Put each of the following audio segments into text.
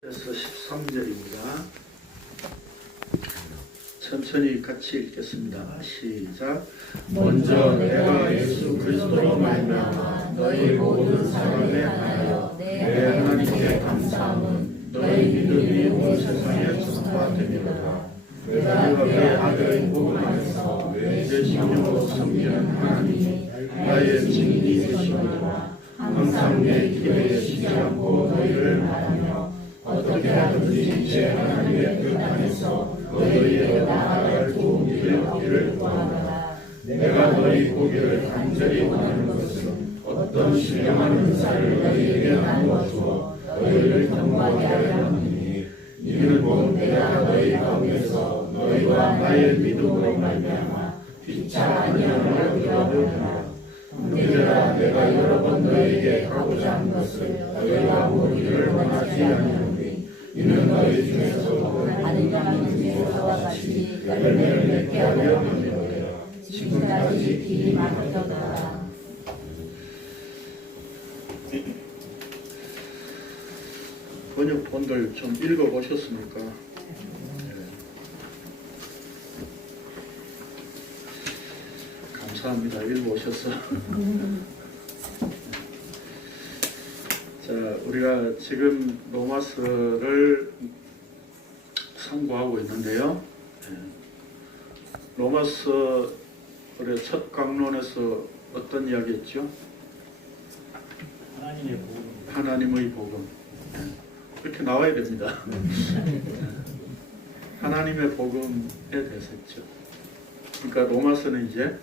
그래서 13절입니다. 천천히 같이 읽겠습니다. 시작. 먼저 내가 예수 그리스도로 말미암아 너희 모든 사람에 관하여 내 하나님께 감사함은 너희 믿음이 온 세상에 전파되리로다. 내가 그의 아들의 복음 안에서 내 심령으로 섬기는 하나님이 나의 증인이 되시니라. 항상 내 기도에 쉬지 않고 너희를 말하며 어떻게 하든지 제 하나님의 뜻 안에서 너희의 나아갈 좋은 길을 얻기를 구하노라. 내가 너희 보기를 간절히 원하는 것은 어떤 신령한 은사를 너희에게 나누어 주어 너희를 경고하게 하려 함이니 이는 곧 내가 너희 가운데서 너희와 나의 믿음으로 말미암아 피차 아니함을 얻으려느니라. 그러나 내가 여러 번 너희에게 하고자 한 것을 너희가 모르기를 원하지 아니하노니 이는 너희 중에서도 다른 자만 중에서와 같이 열매를 맺게 하려 함이로라. 지금까지 길이 막혔다. 번역본들 좀 읽어보셨습니까? 감사합니다. 읽어오셔서. 자, 우리가 지금 로마서를 상고하고 있는데요. 로마서의 첫 강론에서 어떤 이야기했죠? 하나님의 복음. 그렇게 나와야 됩니다. 하나님의 복음에 대해서 했죠. 그러니까 로마서는 이제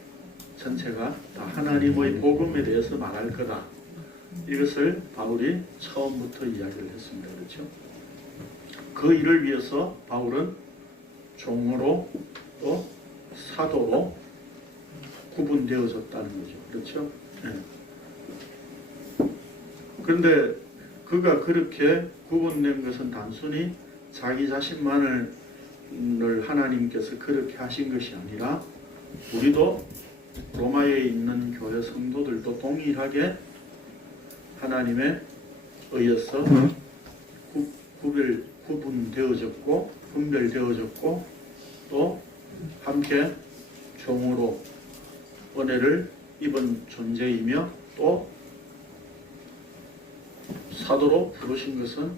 전체가 다 하나님의 복음에 대해서 말할 거다. 이것을 바울이 처음부터 이야기를 했습니다. 그렇죠? 그 일을 위해서 바울은 종으로 또 사도로 구분되어졌다는 거죠. 그렇죠? 네. 그런데 그가 그렇게 구분된 것은 단순히 자기 자신만을 하나님께서 그렇게 하신 것이 아니라 우리도 로마에 있는 교회 성도들도 동일하게 하나님에 의해서 구분되어졌고 분별되어졌고 또 함께 종으로 은혜를 입은 존재이며 또 사도로 부르신 것은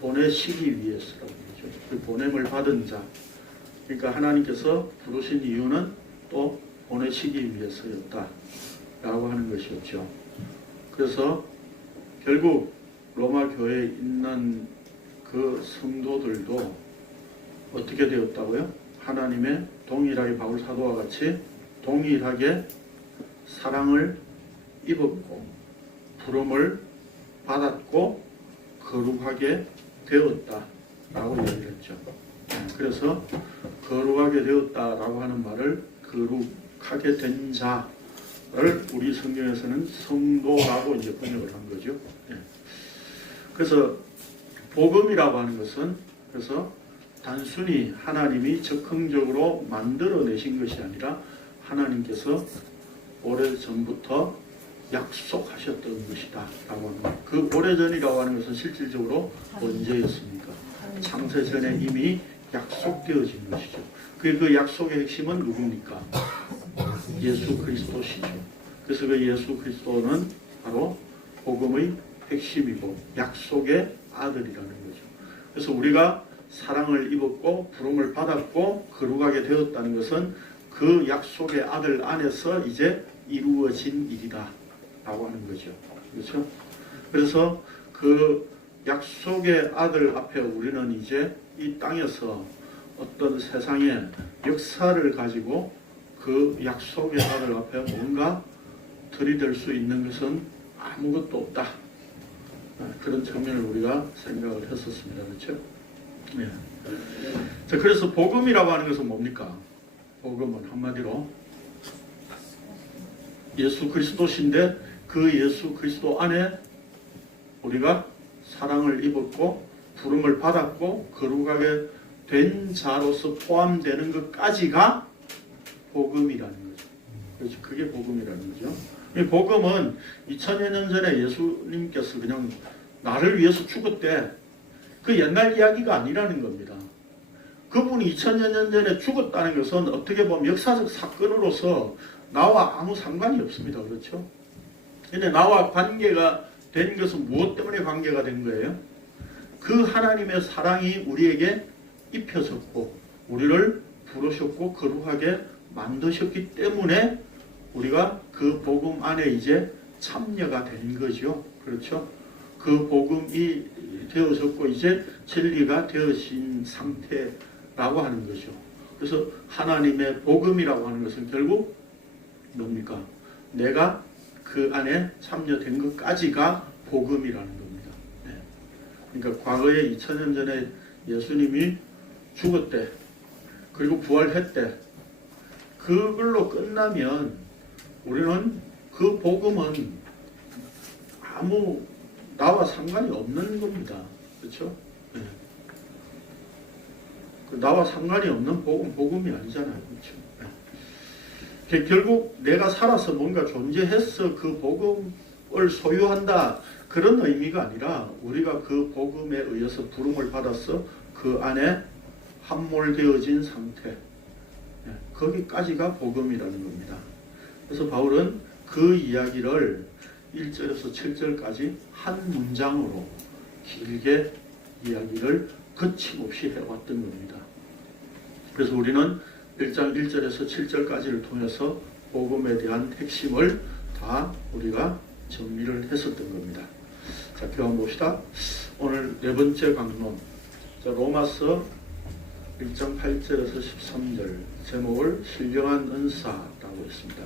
보내시기 위해서라고 하죠. 그 보냄을 받은 자. 그러니까 하나님께서 부르신 이유는 또 보내시기 위해서였다 라고 하는 것이었죠. 그래서 결국 로마 교회에 있는 그 성도들도 어떻게 되었다고요? 하나님의 동일하게 바울 사도와 같이 동일하게 사랑을 입었고 부름을 받았고 거룩하게 되었다라고 이야기를 했죠. 그래서 거룩하게 되었다라고 하는 말을 거룩하게 된 자를 우리 성경에서는 성도라고 이제 번역을 한 거죠. 그래서 복음이라고 하는 것은 그래서 단순히 하나님이 적극적으로 만들어내신 것이 아니라 하나님께서 오래전부터 약속하셨던 것이다 라고 하는 것. 그 오래전이라고 하는 것은 실질적으로 언제였습니까? 창세 전에 이미 약속되어진 것이죠. 그 약속의 핵심은 누굽니까? 예수 그리스도시죠. 그래서 그 예수 그리스도는 바로 복음의 핵심이고 약속의 아들이라는 거죠. 그래서 우리가 사랑을 입었고 부름을 받았고 거룩하게 되었다는 것은 그 약속의 아들 안에서 이제 이루어진 일이다 라고 하는 거죠. 그렇죠? 그래서 그 약속의 아들 앞에 우리는 이제 이 땅에서 어떤 세상의 역사를 가지고 그 약속의 아들 앞에 뭔가 들이댈 수 있는 것은 아무것도 없다. 그런 측면을 우리가 생각을 했었습니다. 그렇죠? 네. 자, 그래서 복음이라고 하는 것은 뭡니까? 복음은 한마디로 예수 그리스도신데 그 예수 그리스도 안에 우리가 사랑을 입었고 부름을 받았고 거룩하게 된 자로서 포함되는 것까지가 복음이라는 거죠. 그렇죠. 그게 복음이라는 거죠. 이 복음은 2000여 년 전에 예수님께서 그냥 나를 위해서 죽었대. 그 옛날 이야기가 아니라는 겁니다. 그분이 2000여 년 전에 죽었다는 것은 어떻게 보면 역사적 사건으로서 나와 아무 상관이 없습니다. 그렇죠? 근데 나와 관계가 된 것은 무엇 때문에 관계가 된 거예요? 그 하나님의 사랑이 우리에게 입혀졌고 우리를 부르셨고 거룩하게 만드셨기 때문에 우리가 그 복음 안에 이제 참여가 된 거죠. 그렇죠? 그 복음이 되어졌고 이제 진리가 되어진 상태라고 하는 거죠. 그래서 하나님의 복음이라고 하는 것은 결국 뭡니까? 내가 그 안에 참여된 것까지가 복음이라는 겁니다. 네. 그러니까 과거에 2000년 전에 예수님이 죽었대. 그리고 부활했대. 그걸로 끝나면 우리는 그 복음은 아무 나와 상관이 없는 겁니다. 그렇죠? 네. 그 나와 상관이 없는 복음이 아니잖아요. 그렇죠? 네. 결국 내가 살아서 뭔가 존재해서 그 복음을 소유한다 그런 의미가 아니라 우리가 그 복음에 의해서 부름을 받아서 그 안에 함몰되어진 상태 거기까지가 복음이라는 겁니다. 그래서 바울은 그 이야기를 1절에서 7절까지 한 문장으로 길게 이야기를 거침없이 해왔던 겁니다. 그래서 우리는 1장 1절에서 7절까지를 통해서 복음에 대한 핵심을 다 우리가 정리를 했었던 겁니다. 자, 교환 봅시다. 오늘 네 번째 강론, 로마서 1장 8절에서 13절, 제목을 신령한 은사라고 했습니다.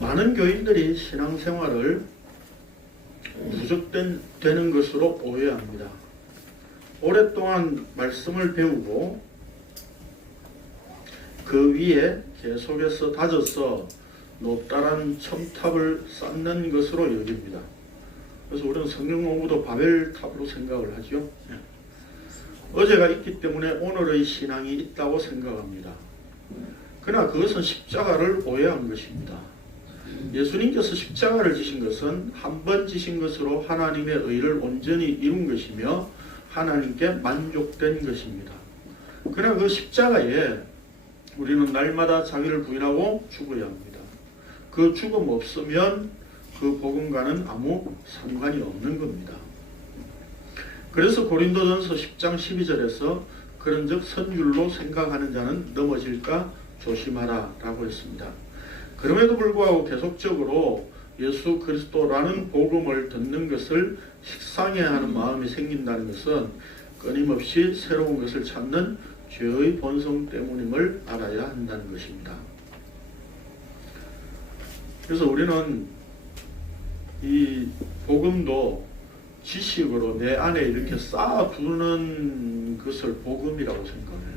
많은 교인들이 신앙생활을 부족되는 것으로 오해합니다. 오랫동안 말씀을 배우고 그 위에 계속해서 다져서 높다란 첨탑을 쌓는 것으로 여깁니다. 그래서 우리는 성경 공부도 바벨탑으로 생각을 하죠. 어제가 있기 때문에 오늘의 신앙이 있다고 생각합니다. 그러나 그것은 십자가를 오해한 것입니다. 예수님께서 십자가를 지신 것은 한 번 지신 것으로 하나님의 의를 온전히 이룬 것이며 하나님께 만족된 것입니다. 그러나 그 십자가에 우리는 날마다 자기를 부인하고 죽어야 합니다. 그 죽음 없으면 그 복음과는 아무 상관이 없는 겁니다. 그래서 고린도전서 10장 12절에서 그런즉 선율로 생각하는 자는 넘어질까 조심하라 라고 했습니다. 그럼에도 불구하고 계속적으로 예수 그리스도라는 복음을 듣는 것을 식상해야 하는 마음이 생긴다는 것은 끊임없이 새로운 것을 찾는 죄의 본성 때문임을 알아야 한다는 것입니다. 그래서 우리는 이 복음도 지식으로 내 안에 이렇게 쌓아두는 것을 복음이라고 생각해요.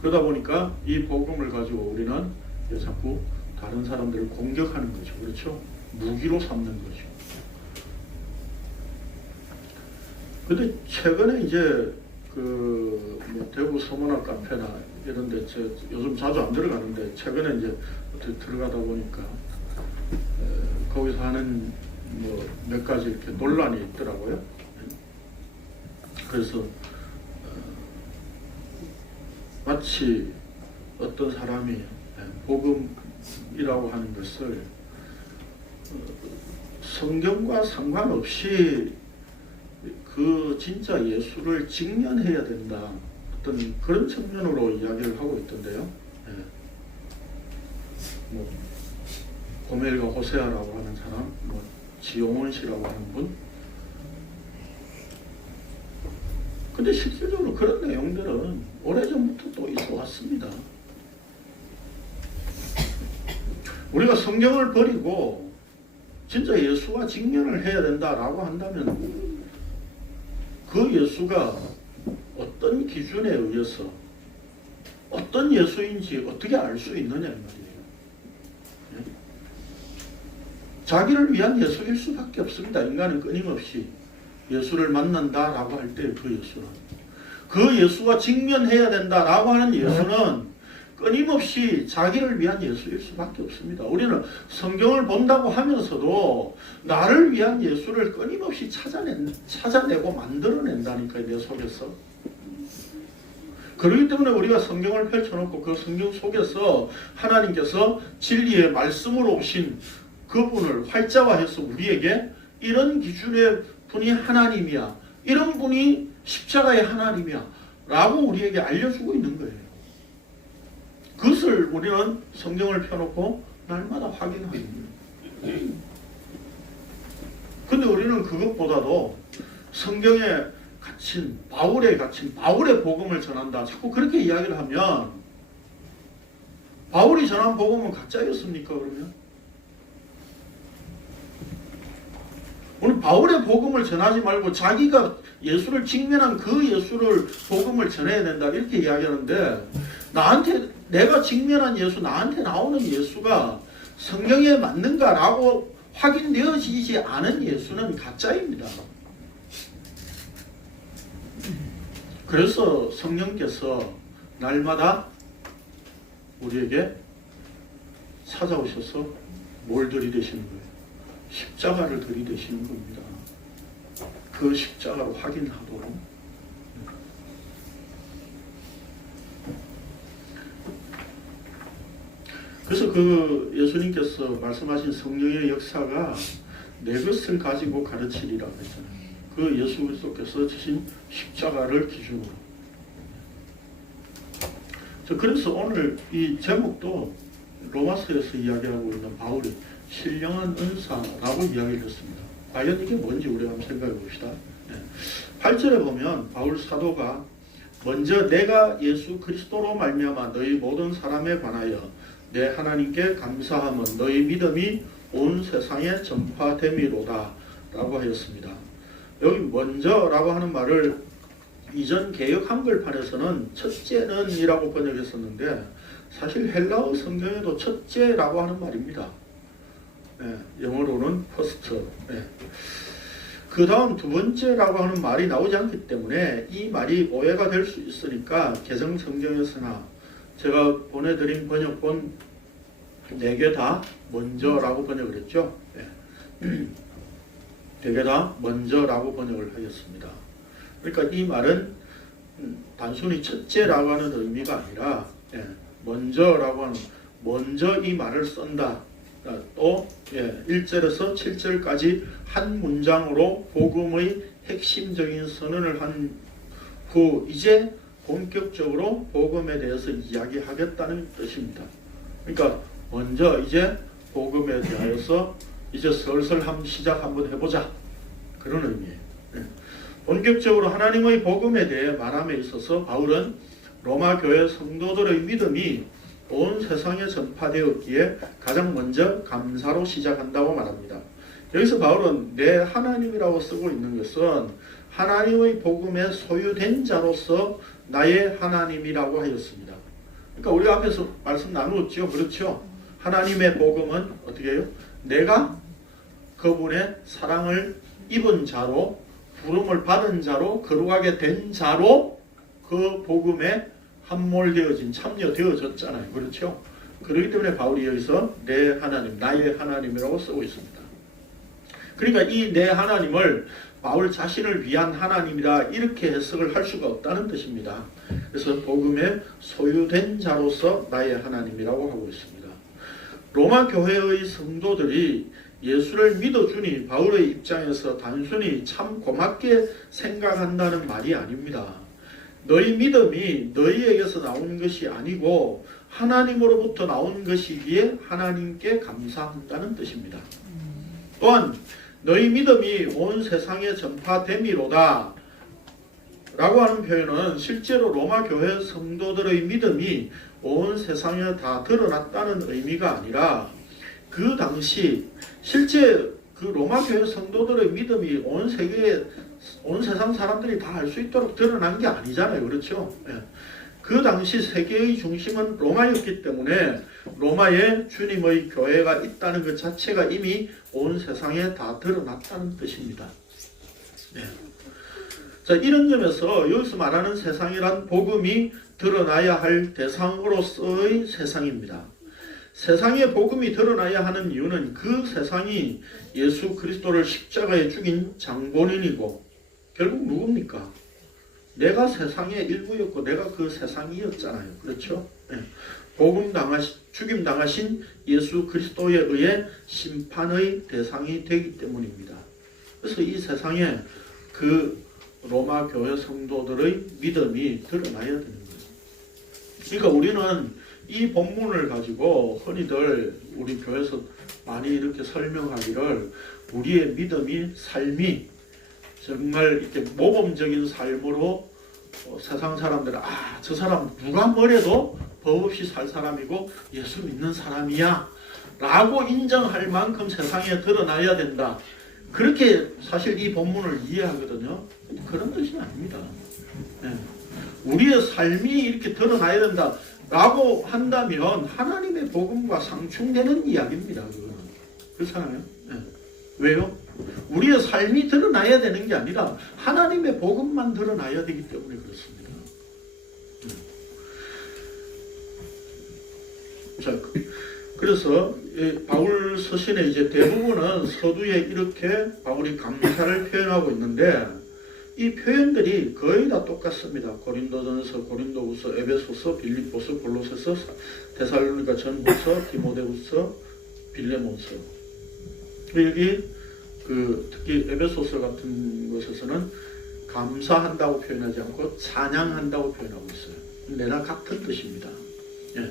그러다 보니까 이 복음을 가지고 우리는 자꾸 다른 사람들을 공격하는 거죠. 그렇죠? 무기로 삼는 거죠. 근데 최근에 이제 뭐 대구 서문화 카페나 이런 데 요즘 자주 안 들어가는데 최근에 이제 어떻게 들어가다 보니까 거기서 하는 뭐 몇 가지 이렇게 논란이 있더라고요. 그래서 마치 어떤 사람이 복음이라고 하는 것을 성경과 상관없이 그 진짜 예수를 직면해야 된다. 어떤 그런 측면으로 이야기를 하고 있던데요. 뭐 고멜과 호세아라고 하는 사람, 뭐 지용원 씨라고 하는 분. 근데 실질적으로 그런 내용들은 오래전부터 또 있어 왔습니다. 우리가 성경을 버리고 진짜 예수와 직면을 해야 된다라고 한다면 그 예수가 어떤 기준에 의해서 어떤 예수인지 어떻게 알 수 있느냐 이 말이에요. 자기를 위한 예수일 수밖에 없습니다. 인간은 끊임없이 예수를 만난다라고 할 때 그 예수는 그 예수와 직면해야 된다라고 하는 예수는 끊임없이 자기를 위한 예수일 수밖에 없습니다. 우리는 성경을 본다고 하면서도 나를 위한 예수를 끊임없이 찾아내고 만들어낸다니까요, 내 속에서. 그렇기 때문에 우리가 성경을 펼쳐놓고 그 성경 속에서 하나님께서 진리의 말씀으로 오신 그분을 활자화해서 우리에게 이런 기준의 분이 하나님이야, 이런 분이 십자가의 하나님이야 라고 우리에게 알려주고 있는 거예요. 그것을 우리는 성경을 펴놓고 날마다 확인하는 거예요. 근데 우리는 그것보다도 성경에 갇힌 바울의 복음을 전한다, 자꾸 그렇게 이야기를 하면 바울이 전한 복음은 가짜였습니까? 그러면 오늘 바울의 복음을 전하지 말고 자기가 예수를 직면한 그 예수를 복음을 전해야 된다 이렇게 이야기하는데, 내가 직면한 예수, 나한테 나오는 예수가 성경에 맞는가라고 확인되어지지 않은 예수는 가짜입니다. 그래서 성령께서 날마다 우리에게 찾아오셔서 뭘 들이대시는 거예요? 십자가를 들이대시는 겁니다. 그 십자가를 확인하도록. 그래서 그 예수님께서 말씀하신 성령의 역사가 내 것을 가지고 가르치리라고 했잖아요. 그 예수 그리스도께서 지신 십자가를 기준으로. 그래서 오늘 이 제목도 로마서에서 이야기하고 있는 바울이 신령한 은사라고 이야기를 했습니다. 과연 이게 뭔지 우리가 한번 생각해 봅시다. 8절에 보면 바울 사도가 먼저 내가 예수 그리스도로 말미암아 너희 모든 사람에 관하여 내 하나님께 감사함은 너희 믿음이 온 세상에 전파됨이로다 라고 하였습니다. 여기 먼저라고 하는 말을 이전 개역 한글판에서는 첫째는 이라고 번역했었는데, 사실 헬라어 성경에도 첫째라고 하는 말입니다. 영어로는 first. 그 다음 두 번째라고 하는 말이 나오지 않기 때문에 이 말이 오해가 될 수 있으니까 개정 성경에서나 제가 보내드린 번역본 4개 다 먼저라고 번역을 했죠. 4개 다 먼저라고 번역을 하겠습니다. 그러니까 이 말은 단순히 첫째라고 하는 의미가 아니라 먼저라고 하는, 먼저 이 말을 쓴다. 또 1절에서 7절까지 한 문장으로 복음의 핵심적인 선언을 한 후 이제 본격적으로 복음에 대해서 이야기하겠다는 뜻입니다. 그러니까 먼저 이제 복음에 대하여서 이제 슬슬 시작 한번 해보자, 그런 의미예요. 본격적으로 하나님의 복음에 대해 말함에 있어서 바울은 로마 교회 성도들의 믿음이 온 세상에 전파되었기에 가장 먼저 감사로 시작한다고 말합니다. 여기서 바울은 내 하나님이라고 쓰고 있는 것은 하나님의 복음에 소유된 자로서 나의 하나님이라고 하였습니다. 그러니까 우리가 앞에서 말씀 나누었죠. 그렇죠? 하나님의 복음은 어떻게 해요? 내가 그분의 사랑을 입은 자로, 부름을 받은 자로, 거룩하게 된 자로 그 복음에 함몰되어진, 참여되어졌잖아요. 그렇죠? 그렇기 때문에 바울이 여기서 내 하나님, 나의 하나님이라고 쓰고 있습니다. 그러니까 이 내 하나님을 바울 자신을 위한 하나님이라 이렇게 해석을 할 수가 없다는 뜻입니다. 그래서 복음에 소유된 자로서 나의 하나님이라고 하고 있습니다. 로마 교회의 성도들이 예수를 믿어주니 바울의 입장에서 단순히 참 고맙게 생각한다는 말이 아닙니다. 너희 믿음이 너희에게서 나온 것이 아니고 하나님으로부터 나온 것이기에 하나님께 감사한다는 뜻입니다. 또한 너희 믿음이 온 세상에 전파됨이로다 라고 하는 표현은 실제로 로마 교회 성도들의 믿음이 온 세상에 다 드러났다는 의미가 아니라 그 당시 실제 그 로마 교회 성도들의 믿음이 온 세상 사람들이 다 알 수 있도록 드러난 게 아니잖아요. 그렇죠? 그 당시 세계의 중심은 로마였기 때문에 로마에 주님의 교회가 있다는 것 자체가 이미 온 세상에 다 드러났다는 뜻입니다. 자, 이런 점에서 여기서 말하는 세상이란 복음이 드러나야 할 대상으로서의 세상입니다. 세상에 복음이 드러나야 하는 이유는 그 세상이 예수 그리스도를 십자가에 죽인 장본인이고 결국 누굽니까? 내가 세상의 일부였고 내가 그 세상이었잖아요. 그렇죠? 네. 죽임 당하신 예수 그리스도에 의해 심판의 대상이 되기 때문입니다. 그래서 이 세상에 그 로마 교회 성도들의 믿음이 드러나야 되는 거예요. 그러니까 우리는 이 본문을 가지고 흔히들 우리 교회에서 많이 이렇게 설명하기를 우리의 믿음이 삶이 정말 이렇게 모범적인 삶으로 세상 사람들은 저 사람 누가 뭐래도 법 없이 살 사람이고 예수 믿는 사람이야 라고 인정할 만큼 세상에 드러나야 된다. 그렇게 사실 이 본문을 이해하거든요. 그런 뜻이 아닙니다. 네. 우리의 삶이 이렇게 드러나야 된다 라고 한다면 하나님의 복음과 상충되는 이야기입니다. 그거는. 그렇잖아요. 네. 왜요? 우리의 삶이 드러나야 되는 게 아니라 하나님의 복음만 드러나야 되기 때문에 그렇습니다. 자, 그래서 바울 서신의 이제 대부분은 서두에 이렇게 바울이 감사를 표현하고 있는데 이 표현들이 거의 다 똑같습니다. 고린도전서, 고린도후서, 에베소서, 빌립보서, 골로새서, 데살로니가 전후서, 디모데후서, 빌레몬서. 여기 특히 에베소서 같은 것에서는 감사한다고 표현하지 않고 찬양한다고 표현하고 있어요. 내나 같은 뜻입니다. 예.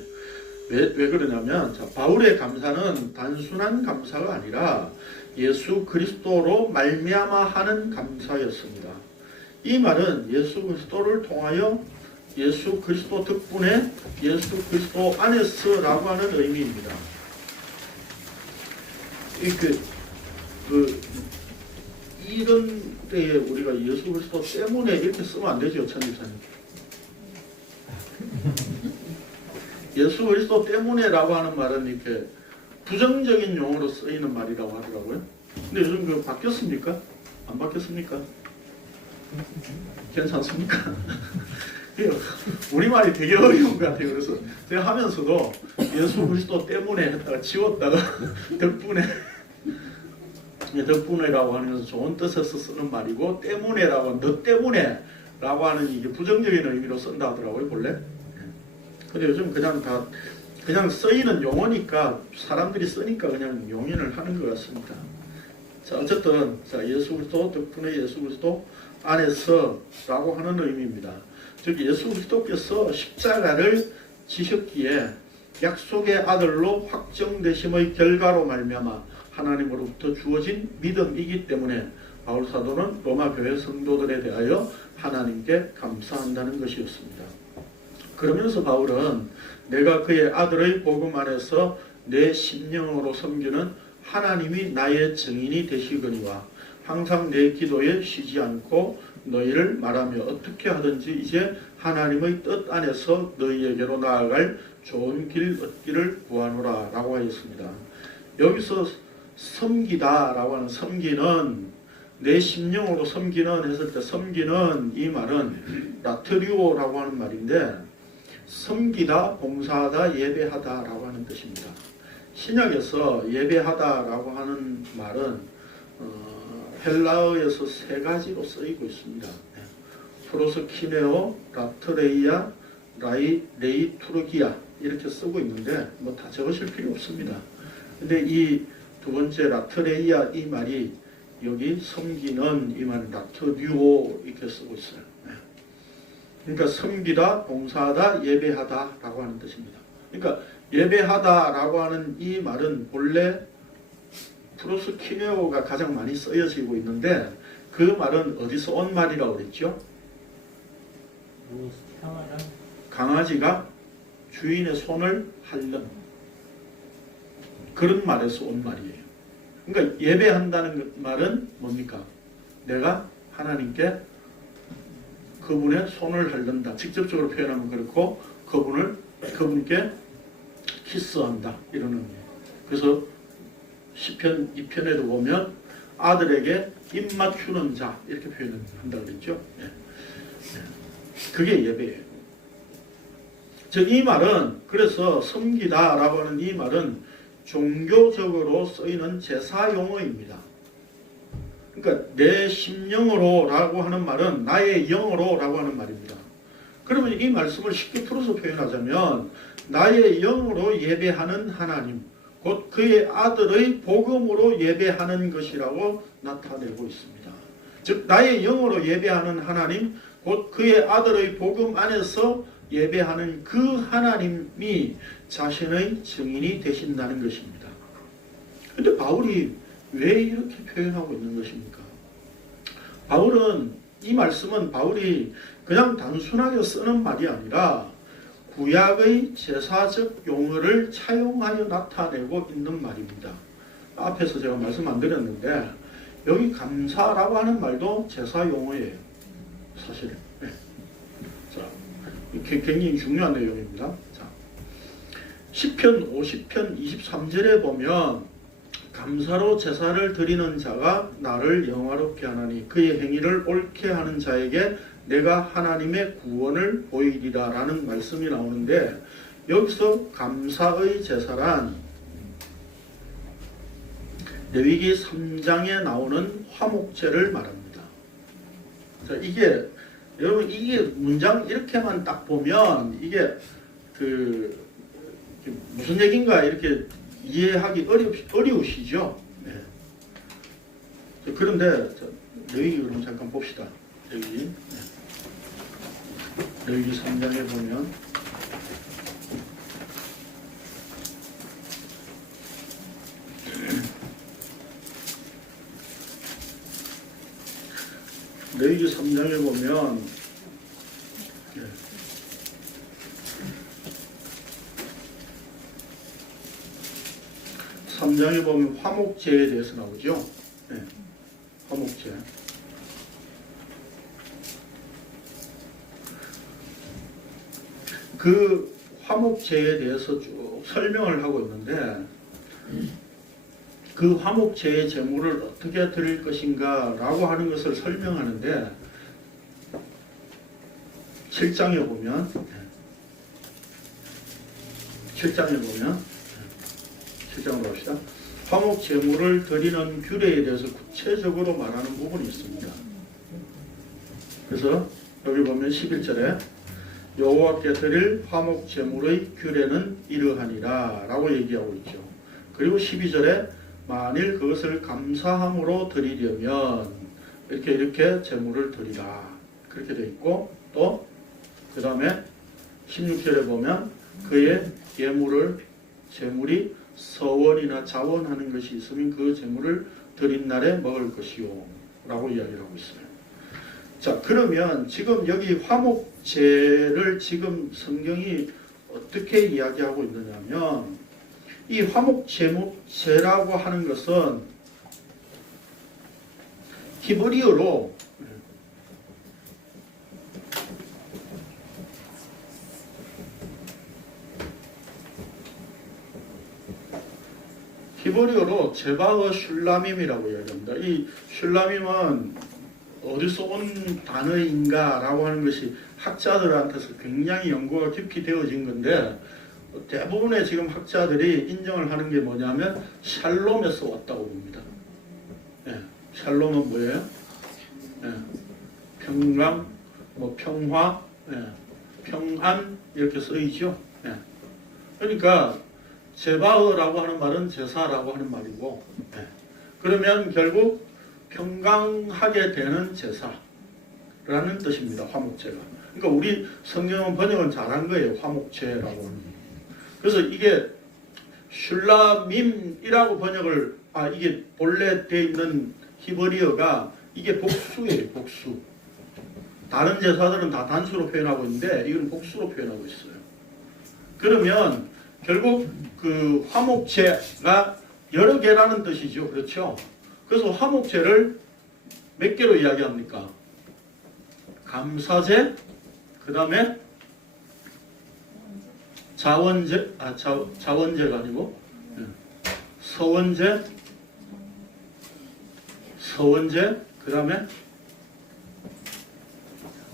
왜 그러냐면 바울의 감사는 단순한 감사가 아니라 예수 그리스도로 말미암아 하는 감사였습니다. 이 말은 예수 그리스도를 통하여 예수 그리스도 덕분에 예수 그리스도 안에서라고 하는 의미입니다. 이런 때에 우리가 예수 그리스도 때문에 이렇게 쓰면 안 되죠, 천지사님. 예수 그리스도 때문에라고 하는 말은 이렇게 부정적인 용어로 쓰이는 말이라고 하더라고요. 근데 요즘 그거 바뀌었습니까? 안 바뀌었습니까? 괜찮습니까? 우리말이 되게 어려운 것 같아요. 그래서 제가 하면서도 예수 그리스도 때문에 했다가 지웠다가 덕분에라고 하면서 좋은 뜻에서 쓰는 말이고 때문에라고 너 때문에라고 하는 이게 부정적인 의미로 쓴다 하더라고요, 본래. 근데 요즘 그냥 쓰이는 용어니까 사람들이 쓰니까 그냥 용인을 하는 것 같습니다. 자, 어쨌든 예수 그리스도 덕분에 예수 그리스도 안에서라고 하는 의미입니다. 즉 예수 그리스도께서 십자가를 지셨기에 약속의 아들로 확정되심의 결과로 말미암아 하나님으로부터 주어진 믿음이기 때문에 바울 사도는 로마 교회 성도들에 대하여 하나님께 감사한다는 것이었습니다. 그러면서 바울은 내가 그의 아들의 복음 안에서 내 심령으로 섬기는 하나님이 나의 증인이 되시거니와 항상 내 기도에 쉬지 않고 너희를 말하며 어떻게 하든지 이제 하나님의 뜻 안에서 너희에게로 나아갈 좋은 길 얻기를 구하노라 라고 하였습니다. 여기서 섬기다 라고 하는 섬기는 내 심령으로 섬기는 했을 때 섬기는 이 말은 라트리오라고 하는 말인데 섬기다, 봉사하다, 예배하다 라고 하는 뜻입니다. 신약에서 예배하다 라고 하는 말은 헬라어에서 세 가지로 쓰이고 있습니다. 프로스키네오, 라트레이아, 레이투르기아 이렇게 쓰고 있는데 뭐 다 적으실 필요 없습니다. 근데 이 두 번째 라트레이아 이 말이 여기 섬기는 이 말은 라트류오 이렇게 쓰고 있어요. 그러니까 섬기다, 봉사하다, 예배하다 라고 하는 뜻입니다. 그러니까 예배하다 라고 하는 이 말은 본래 프로스키네오가 가장 많이 쓰여지고 있는데 그 말은 어디서 온 말이라고 그랬죠? 강아지가 주인의 손을 핥는 그런 말에서 온 말이에요. 그러니까 예배한다는 말은 뭡니까? 내가 하나님께 그분의 손을 핥는다. 직접적으로 표현하면 그렇고 그분께 키스한다. 이런 의미예요. 그래서 시편 2편에도 보면 아들에게 입 맞추는 자 이렇게 표현한다 그랬죠. 예. 그게 예배예요. 즉 이 말은 그래서 섬기다라고 하는 이 말은 종교적으로 쓰이는 제사 용어입니다. 그러니까 내 심령으로라고 하는 말은 나의 영으로라고 하는 말입니다. 그러면 이 말씀을 쉽게 풀어서 표현하자면 나의 영으로 예배하는 하나님, 곧 그의 아들의 복음으로 예배하는 것이라고 나타내고 있습니다. 즉 나의 영으로 예배하는 하나님, 곧 그의 아들의 복음 안에서 예배하는 그 하나님이 자신의 증인이 되신다는 것입니다. 그런데 바울이 왜 이렇게 표현하고 있는 것입니까? 이 말씀은 바울이 그냥 단순하게 쓰는 말이 아니라 구약의 제사적 용어를 차용하여 나타내고 있는 말입니다. 앞에서 제가 말씀 안 드렸는데 여기 감사라고 하는 말도 제사 용어예요. 사실. 네. 자, 굉장히 중요한 내용입니다. 자, 시편 50편 23절에 보면 감사로 제사를 드리는 자가 나를 영화롭게 하나니 그의 행위를 옳게 하는 자에게 내가 하나님의 구원을 보이리라 라는 말씀이 나오는데 여기서 감사의 제사란 레위기 3장에 나오는 화목제를 말합니다. 자, 여러분 이게 문장 이렇게만 딱 보면 이게 무슨 얘기인가 이렇게 이해하기 어려우시죠? 네. 그런데 레위기 그럼 잠깐 봅시다. 레위기 3장에 보면 레위기 3장에 보면 3장에 보면 화목제에 대해서 나오죠. 네. 화목제. 그 화목제에 대해서 쭉 설명을 하고 있는데 그 화목제의 제물을 어떻게 드릴 것인가 라고 하는 것을 설명하는데 7장에 보면 7장으로 갑시다. 화목 제물을 드리는 규례에 대해서 구체적으로 말하는 부분이 있습니다. 그래서 여기 보면 11절에 여호와께 드릴 화목 제물의 규례는 이러하니라 라고 얘기하고 있죠. 그리고 12절에 만일 그것을 감사함으로 드리려면 이렇게 제물을 드리라 그렇게 되어 있고 또 그 다음에 16절에 보면 그의 제물이 서원이나 자원하는 것이 있으면 그 제물을 드린 날에 먹을 것이요 라고 이야기를 하고 있어요. 자, 그러면 지금 여기 화목제를 지금 성경이 어떻게 이야기하고 있느냐면 이 화목제라고 하는 것은 히브리어로 제바어 슐라밈이라고 이야기합니다. 이 슐라밈은 어디서 온 단어인가 라고 하는 것이 학자들한테서 굉장히 연구가 깊이 되어진 건데 대부분의 지금 학자들이 인정을 하는 게 뭐냐면 샬롬에서 왔다고 봅니다. 예, 샬롬은 뭐예요? 예, 평강, 평화, 평안 이렇게 쓰이죠. 예. 그러니까 제바어라고 하는 말은 제사라고 하는 말이고 그러면 결국 평강하게 되는 제사라는 뜻입니다. 화목제가. 그러니까 우리 성경은 번역은 잘한 거예요. 화목제라고 하는. 그래서 이게 슐라밈이라고 번역을 이게 본래 되어 있는 히브리어가 이게 복수예요. 복수. 다른 제사들은 다 단수로 표현하고 있는데 이건 복수로 표현하고 있어요. 그러면 결국 그 화목제가 여러 개라는 뜻이죠. 그렇죠? 그래서 화목제를 몇 개로 이야기합니까? 감사제, 그 다음에 자원제가 아니고 서원제, 서원제, 그 다음에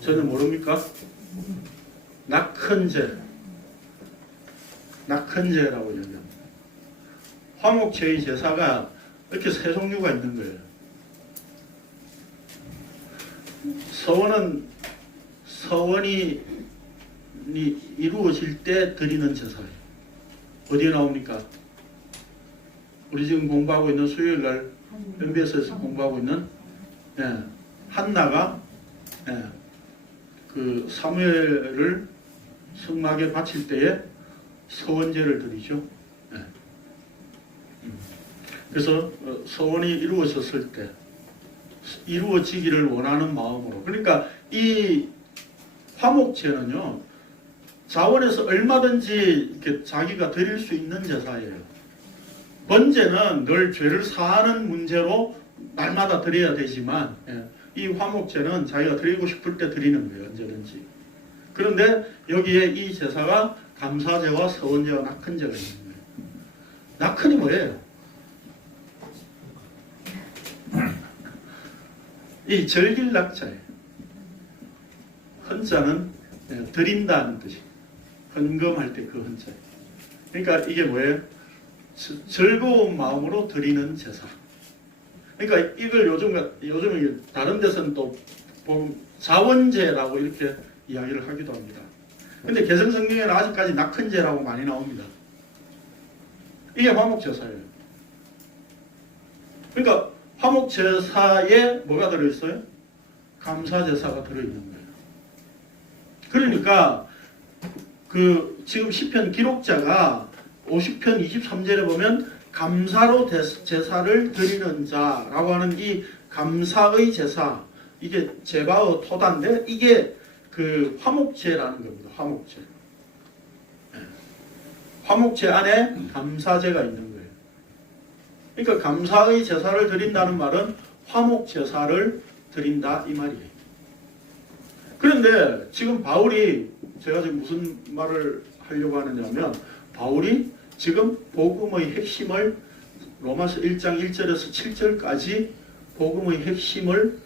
전혀 모릅니까? 낙헌제, 낙헌제라고 얘기합니다. 화목제의 제사가 이렇게 세 종류가 있는 거예요. 서원이 이루어질 때 드리는 제사예요. 어디에 나옵니까? 우리 지금 공부하고 있는 수요일날 MBS에서 공부하고 있는 한나가 그 사무엘을 성막에 바칠 때에 서원제를 드리죠. 그래서 서원이 이루어졌을 때 이루어지기를 원하는 마음으로, 그러니까 이 화목제는요 자원에서 얼마든지 이렇게 자기가 드릴 수 있는 제사예요. 번제는 늘 죄를 사하는 문제로 날마다 드려야 되지만 이 화목제는 자기가 드리고 싶을 때 드리는 거예요. 언제든지. 그런데 여기에 이 제사가 감사제와 서원제와 낙헌제가 있는 거예요. 낙헌이 뭐예요? 이 절길낙자예요. 헌자는 드린다는 뜻이. 헌금할 때 그 헌자예요. 그러니까 이게 뭐예요? 즐거운 마음으로 드리는 제사. 그러니까 이걸 요즘 다른 데서는 또 자원제라고 이렇게 이야기를 하기도 합니다. 근데 개성성경에는 아직까지 낙헌제라고 많이 나옵니다. 이게 화목제사예요. 그러니까 화목제사에 뭐가 들어있어요? 감사제사가 들어있는 거예요. 그러니까 그 지금 시편 기록자가 50편 23절에 보면 감사로 제사를 드리는 자라고 하는 이 감사의 제사, 이게 제바의 토다인데 이게 그 화목제라는 겁니다. 화목제. 화목제 안에 감사제가 있는 거예요. 그러니까 감사의 제사를 드린다는 말은 화목제사를 드린다 이 말이에요. 그런데 지금 바울이, 제가 지금 무슨 말을 하려고 하느냐면, 바울이 지금 복음의 핵심을 로마서 1장 1절에서 7절까지 복음의 핵심을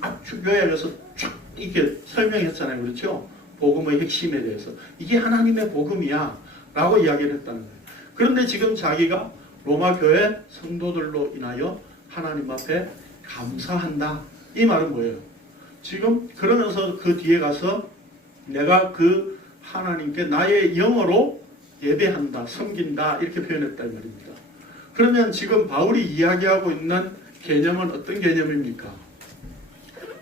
압축요약해서 쭉 이렇게 설명했잖아요. 그렇죠? 복음의 핵심에 대해서. 이게 하나님의 복음이야 라고 이야기를 했다는 거예요. 그런데 지금 자기가 로마 교회 성도들로 인하여 하나님 앞에 감사한다. 이 말은 뭐예요? 지금 그러면서 그 뒤에 가서 내가 그 하나님께 나의 영어로 예배한다, 섬긴다 이렇게 표현했단 말입니다. 그러면 지금 바울이 이야기하고 있는 개념은 어떤 개념입니까?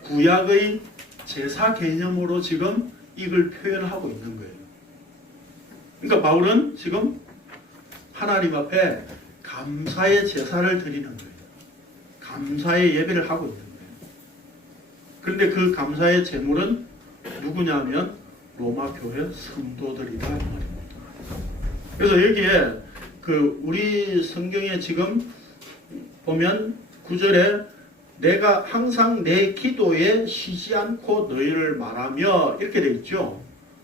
구약의 제사 개념으로 지금 이걸 표현하고 있는 거예요. 그러니까 바울은 지금 하나님 앞에 감사의 제사를 드리는 거예요. 감사의 예배를 하고 있는 거예요. 그런데 그 감사의 제물은 누구냐면 로마 교회 성도들이다 이 말입니다. 그래서 여기에 그 우리 성경에 지금 보면 9절에 내가 항상 내 기도에 쉬지 않고 너희를 말하며 이렇게 돼 있죠.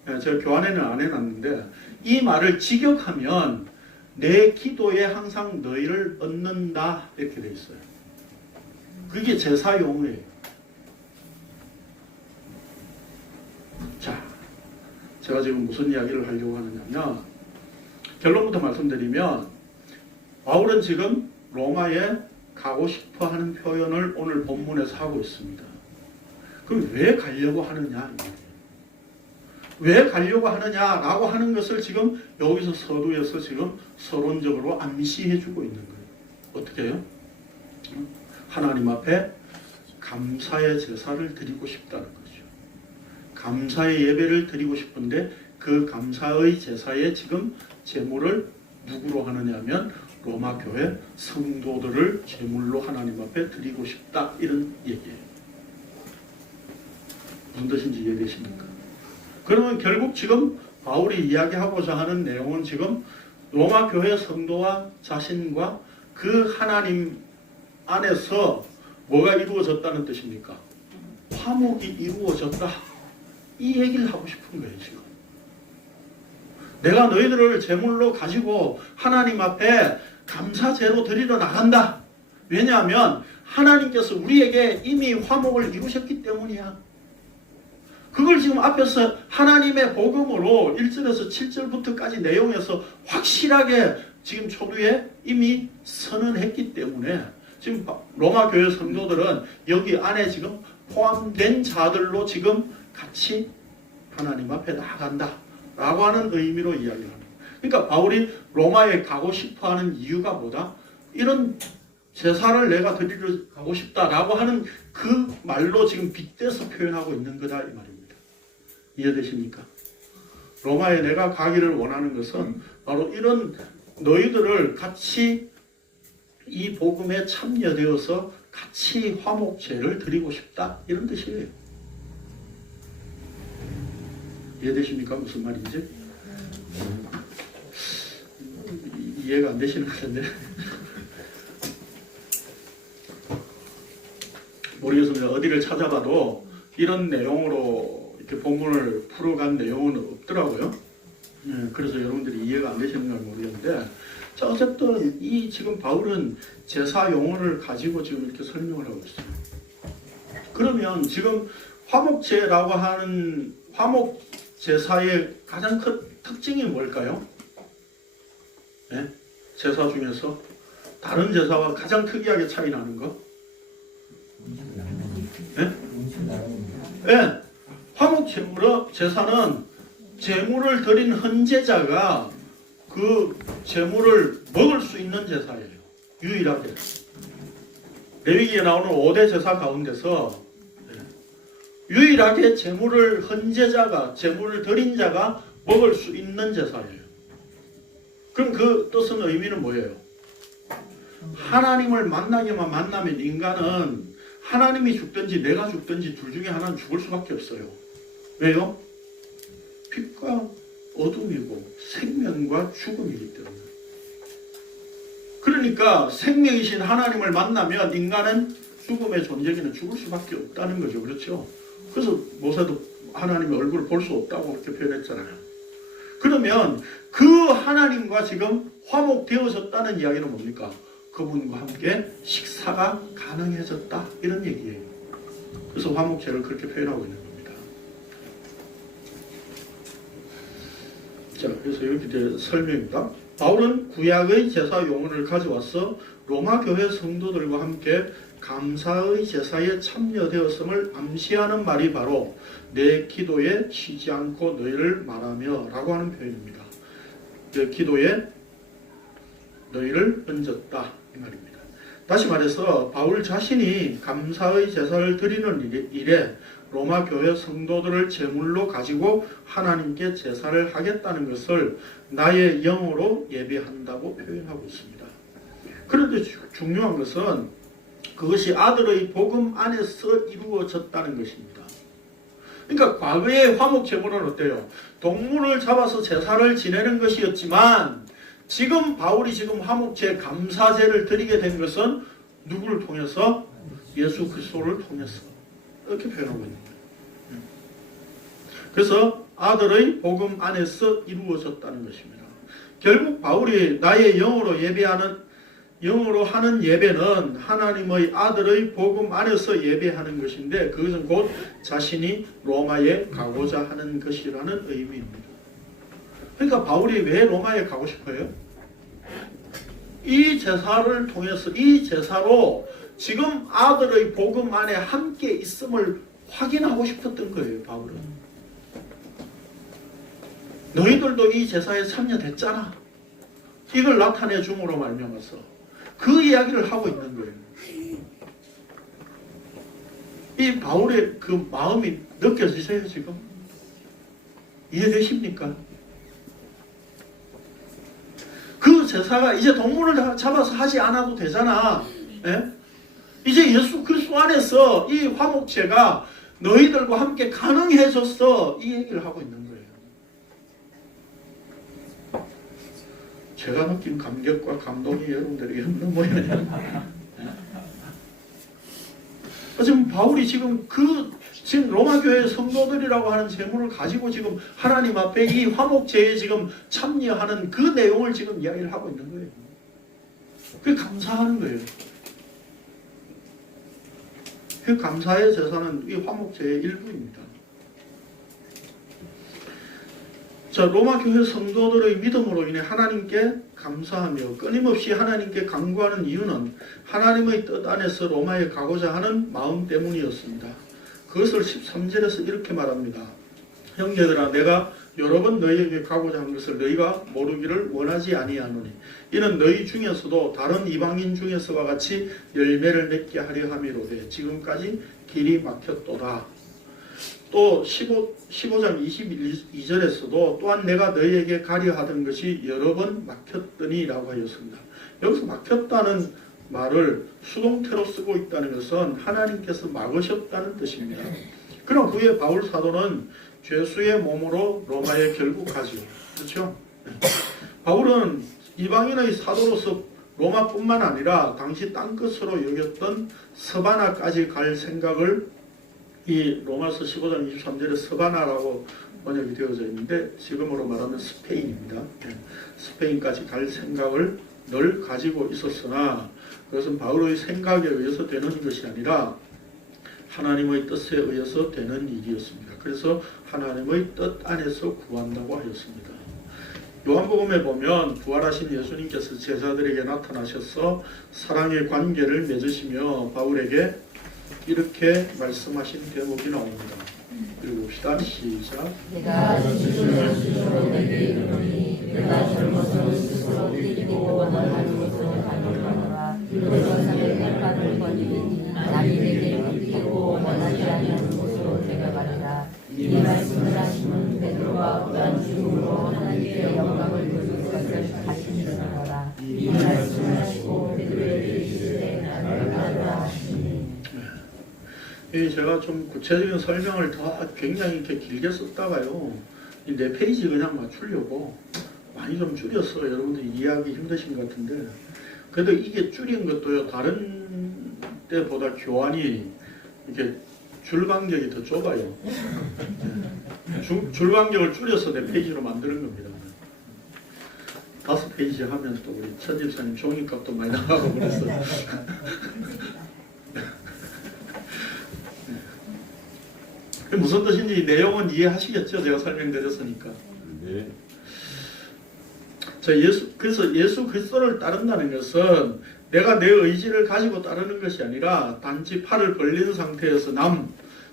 제가 교환에는 안 해놨는데 이 말을 직역하면 내 기도에 항상 너희를 얻는다 이렇게 돼 있어요. 그게 제사 용어예요. 자, 제가 지금 무슨 이야기를 하려고 하느냐면 결론부터 말씀드리면 바울은 지금 로마에 가고 싶어 하는 표현을 오늘 본문에서 하고 있습니다. 그럼 왜 가려고 하느냐? 왜 가려고 하느냐라고 하는 것을 지금 여기서 서두에서 지금 서론적으로 암시해 주고 있는 거예요. 어떻게 해요? 하나님 앞에 감사의 제사를 드리고 싶다는 거죠. 감사의 예배를 드리고 싶은데 그 감사의 제사에 지금 제물을 누구로 하느냐 하면 로마 교회 성도들을 제물로 하나님 앞에 드리고 싶다 이런 얘기예요. 무슨 뜻인지 이해되십니까? 그러면 결국 지금 바울이 이야기하고자 하는 내용은 지금 로마 교회 성도와 자신과 그 하나님 안에서 뭐가 이루어졌다는 뜻입니까? 화목이 이루어졌다. 이 얘기를 하고 싶은 거예요, 지금. 내가 너희들을 제물로 가지고 하나님 앞에 감사제로 드리러 나간다. 왜냐하면 하나님께서 우리에게 이미 화목을 이루셨기 때문이야. 그걸 지금 앞에서 하나님의 복음으로 1절에서 7절부터까지 내용에서 확실하게 지금 초두에 이미 선언했기 때문에 지금 로마 교회 성도들은 여기 안에 지금 포함된 자들로 지금 같이 하나님 앞에 나아간다 라고 하는 의미로 이야기를 합니다. 그러니까 바울이 로마에 가고 싶어하는 이유가 뭐다? 이런 제사를 내가 드리러 가고 싶다라고 하는 그 말로 지금 빗대서 표현하고 있는 거다 이 말입니다. 이해되십니까? 로마에 내가 가기를 원하는 것은 바로 이런 너희들을 같이 이 복음에 참여되어서 같이 화목제를 드리고 싶다 이런 뜻이에요. 이해되십니까? 무슨 말인지? 이해가 안 되시는 것 같은데 모르겠습니다. 어디를 찾아봐도 이런 내용으로 이렇게 본문을 풀어간 내용은 없더라고요. 그래서 여러분들이 이해가 안 되시는 걸 모르겠는데, 자, 어쨌든 이 지금 바울은 제사 용어를 가지고 지금 이렇게 설명을 하고 있어요. 그러면 지금 화목제라고 하는 화목 제사의 가장 큰 특징이 뭘까요? 네? 제사 중에서 다른 제사와 가장 특이하게 차이 나는 거? 네? 네. 화목 제사는 제물을 드린 헌제자가 그 제물을 먹을 수 있는 제사예요. 유일하게. 레위기에 나오는 5대 제사 가운데서 유일하게 제물을 헌제자가, 제물을 드린 자가 먹을 수 있는 제사예요. 그럼 그 뜻은 의미는 뭐예요? 하나님을 만나면 인간은 하나님이 죽든지 내가 죽든지 둘 중에 하나는 죽을 수밖에 없어요. 왜요? 빛과 어둠이고 생명과 죽음이기 때문에. 그러니까 생명이신 하나님을 만나면 인간은 죽음의 존재기는 죽을 수밖에 없다는 거죠. 그렇죠? 그래서 모세도 하나님의 얼굴을 볼 수 없다고 그렇게 표현했잖아요. 그러면 그 하나님과 지금 화목되어졌다는 이야기는 뭡니까? 그분과 함께 식사가 가능해졌다 이런 얘기예요. 그래서 화목제를 그렇게 표현하고 있는 겁니다. 자, 그래서 여기 설명입니다. 바울은 구약의 제사 용어를 가져와서 로마 교회 성도들과 함께 감사의 제사에 참여되었음을 암시하는 말이 바로 내 기도에 쉬지 않고 너희를 말하며 라고 하는 표현입니다. 내 기도에 너희를 얹었다 이 말입니다. 다시 말해서 바울 자신이 감사의 제사를 드리는 일에 로마 교회 성도들을 제물로 가지고 하나님께 제사를 하겠다는 것을 나의 영으로 예배한다고 표현하고 있습니다. 그런데 중요한 것은 그것이 아들의 복음 안에서 이루어졌다는 것입니다. 그러니까 과거의 화목 제물은 어때요? 동물을 잡아서 제사를 지내는 것이었지만 지금 바울이 지금 화목제 감사제를 드리게 된 것은 누구를 통해서? 예수 그리스도를 통해서 이렇게 표현하고 있는 거예요. 그래서 아들의 복음 안에서 이루어졌다는 것입니다. 결국 바울이 나의 영으로 하는 예배는 하나님의 아들의 복음 안에서 예배하는 것인데 그것은 곧 자신이 로마에 가고자 하는 것이라는 의미입니다. 그러니까 바울이 왜 로마에 가고 싶어요? 이 제사를 통해서 이 제사로 지금 아들의 복음 안에 함께 있음을 확인하고 싶었던 거예요. 바울은. 너희들도 이 제사에 참여됐잖아. 이걸 나타내 줌으로 말미암아서 그 이야기를 하고 있는 거예요. 이 바울의 그 마음이 느껴지세요 지금? 이해되십니까? 그 제사가 이제 동물을 잡아서 하지 않아도 되잖아. 예? 이제 예수 그리스도 안에서 이 화목제가 너희들과 함께 가능해졌어. 이 얘기를 하고 있는 거예요. 제가 느낀 감격과 감동이 여러분들에게 너무 지금 바울이 지금 지금 로마 교회 성도들이라고 하는 제물을 가지고 지금 하나님 앞에 이 화목제에 지금 참여하는 그 내용을 지금 이야기를 하고 있는 거예요. 그게 감사하는 거예요. 그 감사의 제사는 이 화목제의 일부입니다. 자, 로마 교회 성도들의 믿음으로 인해 하나님께 감사하며 끊임없이 하나님께 간구하는 이유는 하나님의 뜻 안에서 로마에 가고자 하는 마음 때문이었습니다. 그것을 13절에서 이렇게 말합니다. 형제들아, 내가 여러 번 너희에게 가고자 하는 것을 너희가 모르기를 원하지 아니하노니 이는 너희 중에서도 다른 이방인 중에서와 같이 열매를 맺게 하려 함이로되 지금까지 길이 막혔도다. 또 15장 22절에서도 또한 내가 너희에게 가려 하던 것이 여러 번 막혔더니 라고 하였습니다. 여기서 막혔다는 말을 수동태로 쓰고 있다는 것은 하나님께서 막으셨다는 뜻입니다. 그럼 후에 바울 사도는 죄수의 몸으로 로마에 결국 가지요. 그렇죠? 바울은 이방인의 사도로서 로마뿐만 아니라 당시 땅끝으로 여겼던 서바나까지 갈 생각을 이 로마서 15장 23절에 서바나라고 번역이 되어져 있는데 지금으로 말하면 스페인입니다. 스페인까지 갈 생각을 늘 가지고 있었으나 그것은 바울의 생각에 의해서 되는 것이 아니라 하나님의 뜻에 의해서 되는 일이었습니다. 그래서 하나님의 뜻 안에서 구한다고 하였습니다. 요한복음에 보면 부활하신 예수님께서 제자들에게 나타나셔서 사랑의 관계를 맺으시며 바울에게 이렇게 말씀하신 대목이 나옵니다. 읽읍시다. 시작. 내가 스스로 내게 이르노니 내가 젊어서 스스로 뛰기도 원하는 것으로 가노라. 그것을 택하는 거니 남이 내게 뛰고 원하지 않는 것으로 내가 가리라. 이 말씀을 하시는 베드로가 어떠한 죽음으로 하나님께 영광을 돌릴 것을 가르치시노라. 이 말씀을 하시고 베드로에게 이르시되 나를 따르라 하시니. 제가 좀 구체적인 설명을 더 굉장히 이렇게 길게 썼다가요, 이 4페이지 그냥 맞추려고 많이 좀 줄였어요. 여러분들 이해하기 힘드신 것 같은데, 그래도 이게 줄인 것도요, 다른 때보다 교환이 이렇게 줄 간격이 더 좁아요. 줄 간격을 줄여서 4페이지로 만드는 겁니다. 5페이지 하면 또 우리 천 집사님 종이값도 많이 나가고 그랬어요. 무슨 뜻인지 내용은 이해하시겠죠? 제가 설명드렸으니까. 네. 자, 그래서 예수 그리스도를 따른다는 것은 내가 내 의지를 가지고 따르는 것이 아니라 단지 팔을 벌린 상태에서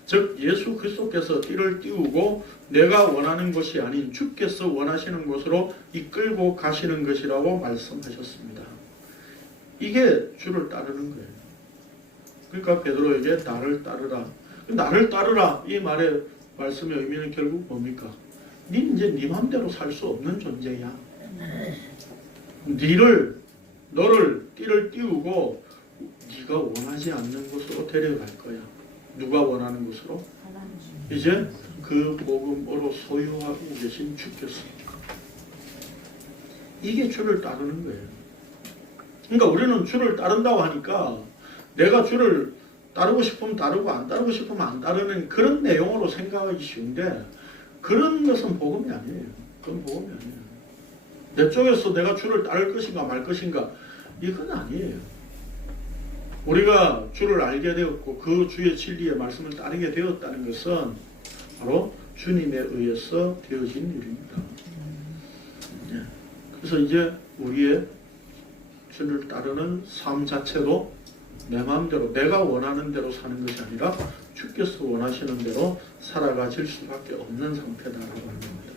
즉 예수 그리스도께서 띠를 띄우고 내가 원하는 것이 아닌 주께서 원하시는 곳으로 이끌고 가시는 것이라고 말씀하셨습니다. 이게 주를 따르는 거예요. 그러니까 베드로에게 나를 따르라. 나를 따르라 이 말의 말씀의 의미는 결국 뭡니까? 니 이제 네 맘대로 살 수 없는 존재야. 너를 띠를 띄우고 네가 원하지 않는 곳으로 데려갈 거야. 누가 원하는 곳으로? 이제 그 복음으로 소유하고 계신 주께서. 이게 주를 따르는 거예요. 그러니까 우리는 주를 따른다고 하니까 내가 주를 따르고 싶으면 따르고 안 따르고 싶으면 안 따르는 그런 내용으로 생각하기 쉬운데 그런 것은 복음이 아니에요. 그건 복음이 아니에요. 내 쪽에서 내가 주를 따를 것인가 말 것인가 이건 아니에요. 우리가 주를 알게 되었고 그 주의 진리의 말씀을 따르게 되었다는 것은 바로 주님에 의해서 되어진 일입니다. 그래서 이제 우리의 주를 따르는 삶 자체도 내 마음대로 내가 원하는 대로 사는 것이 아니라 주께서 원하시는 대로 살아가질 수밖에 없는 상태다라고 합니다.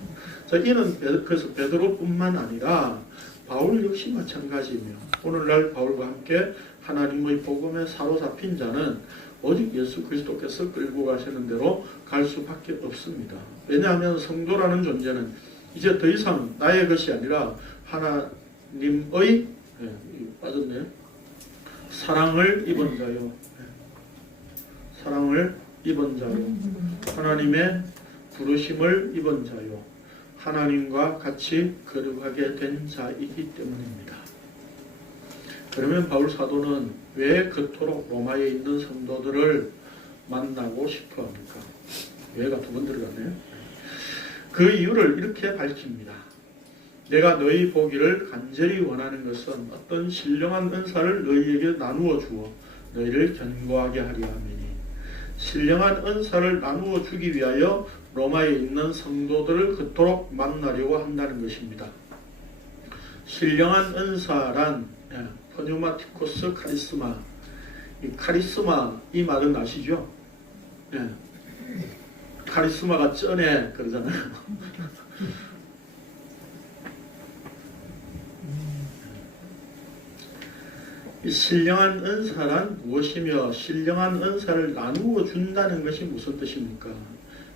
자, 이는 그래서 베드로뿐만 아니라 바울 역시 마찬가지이며 오늘날 바울과 함께 하나님의 복음에 사로잡힌 자는 오직 예수 그리스도께서 끌고 가시는 대로 갈 수밖에 없습니다. 왜냐하면 성도라는 존재는 이제 더 이상 나의 것이 아니라 하나님의 빠졌네요. 사랑을 입은 자요. 사랑을 입은 자요. 하나님의 부르심을 입은 자요. 하나님과 같이 거룩하게 된 자이기 때문입니다. 그러면 바울 사도는 왜 그토록 로마에 있는 성도들을 만나고 싶어 합니까? 왜가 두 번 들어갔네요. 그 이유를 이렇게 밝힙니다. 내가 너희 보기를 간절히 원하는 것은 어떤 신령한 은사를 너희에게 나누어 주어 너희를 견고하게 하려 함이니 신령한 은사를 나누어 주기 위하여 로마에 있는 성도들을 그토록 만나려고 한다는 것입니다. 신령한 은사란 퍼뉴마티코스 카리스마, 이 카리스마 이 말은 아시죠? 카리스마가 쩌네 그러잖아요. 이 신령한 은사란 무엇이며 신령한 은사를 나누어 준다는 것이 무슨 뜻입니까?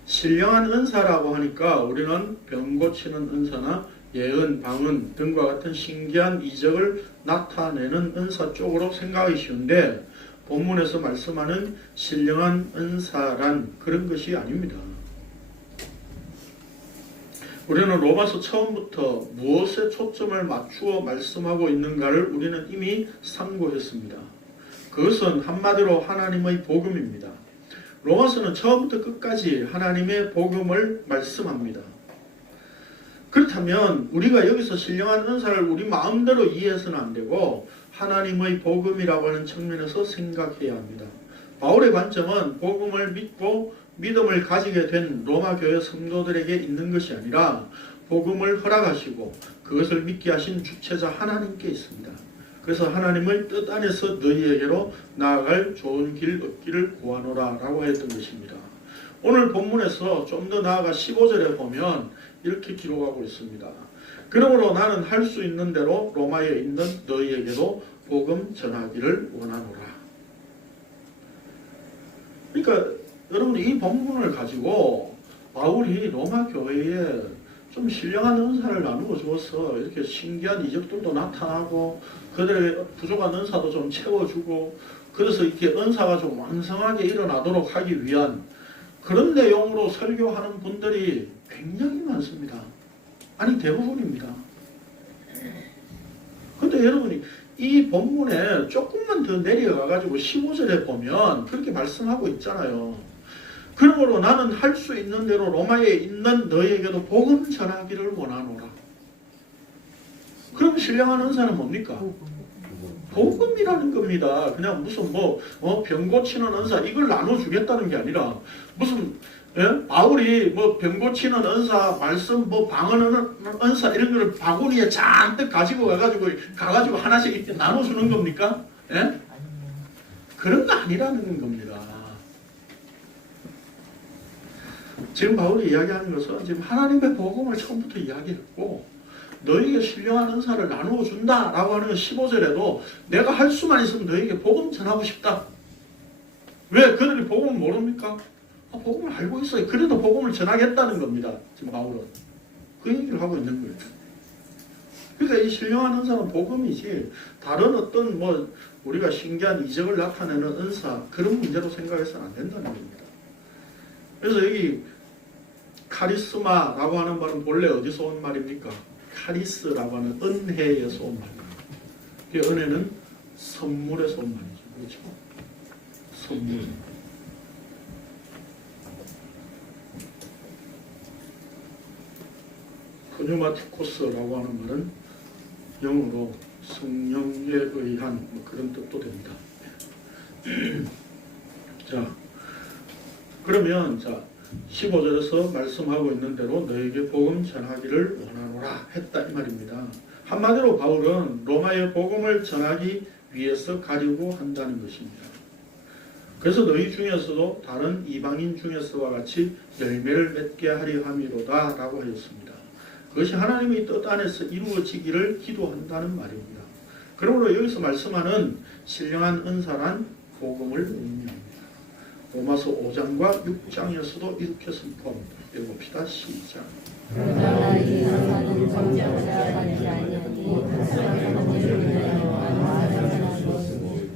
신령한 은사라고 하니까 우리는 병 고치는 은사나 예언, 방언 등과 같은 신기한 이적을 나타내는 은사 쪽으로 생각하기 쉬운데 본문에서 말씀하는 신령한 은사란 그런 것이 아닙니다. 우리는 로마서 처음부터 무엇에 초점을 맞추어 말씀하고 있는가를 우리는 이미 상고했습니다. 그것은 한마디로 하나님의 복음입니다. 로마서는 처음부터 끝까지 하나님의 복음을 말씀합니다. 그렇다면 우리가 여기서 신령한 은사를 우리 마음대로 이해해서는 안 되고 하나님의 복음이라고 하는 측면에서 생각해야 합니다. 바울의 관점은 복음을 믿고 믿음을 가지게 된 로마 교회 성도들에게 있는 것이 아니라 복음을 허락하시고 그것을 믿게 하신 주체자 하나님께 있습니다. 그래서 하나님의 뜻 안에서 너희에게로 나아갈 좋은 길 얻기를 구하노라 라고 했던 것입니다. 오늘 본문에서 좀 더 나아가 15절에 보면 이렇게 기록하고 있습니다. 그러므로 나는 할 수 있는 대로 로마에 있는 너희에게도 복음 전하기를 원하노라. 그러니까 여러분 이 본문을 가지고 바울이 로마 교회에 좀 신령한 은사를 나누어 주어서 이렇게 신기한 이적들도 나타나고 그들의 부족한 은사도 좀 채워주고 그래서 이렇게 은사가 좀 왕성하게 일어나도록 하기 위한 그런 내용으로 설교하는 분들이 굉장히 많습니다. 아니 대부분입니다. 근데 여러분이 이 본문에 조금만 더 내려가 가지고 15절에 보면 그렇게 말씀하고 있잖아요. 그러므로 나는 할 수 있는 대로 로마에 있는 너희에게도 복음 전하기를 원하노라. 그럼 신령한 은사는 뭡니까? 복음이라는 겁니다. 그냥 무슨 병 고치는 은사 이걸 나눠주겠다는 게 아니라 무슨 바울이 병 고치는 은사 말씀 방언하는 은사 이런 거를 바구니에 잔뜩 가지고 가가지고 하나씩 이렇게 나눠주는 겁니까? 그런 거 아니라는 겁니다. 지금 바울이 이야기하는 것은 지금 하나님의 복음을 처음부터 이야기했고 너희에게 신령한 은사를 나누어 준다라고 하는 15절에도 내가 할 수만 있으면 너희에게 복음 전하고 싶다. 왜? 그들이 복음을 모릅니까? 복음을 알고 있어요. 그래도 복음을 전하겠다는 겁니다. 지금 바울은. 그 얘기를 하고 있는 거예요. 그러니까 이 신령한 은사는 복음이지 다른 어떤 우리가 신기한 이적을 나타내는 은사 그런 문제로 생각해서는 안 된다는 겁니다. 그래서 여기 카리스마라고 하는 말은 본래 어디서 온 말입니까? 카리스라고 하는 은혜에서 온 말입니다. 그 은혜는 선물에서 온 말이죠. 그렇죠? 선물. 퍼뉴마티코스라고 하는 말은 영어로 성령에 의한 그런 뜻도 됩니다. 자, 그러면 15절에서 말씀하고 있는 대로 너에게 복음 전하기를 원하노라 했다 이 말입니다. 한마디로 바울은 로마의 복음을 전하기 위해서 가려고 한다는 것입니다. 그래서 너희 중에서도 다른 이방인 중에서와 같이 열매를 맺게 하려 함이로다 라고 하였습니다. 그것이 하나님의 뜻 안에서 이루어지기를 기도한다는 말입니다. 그러므로 여기서 말씀하는 신령한 은사란 복음을 의미합니다. 로마서 5장과 6장에서도 이렇게 선포합니다. 읽어봅시다. 시작. 그러나 이 은사는 정죄를 받지 아니하니 하나님의 주었으고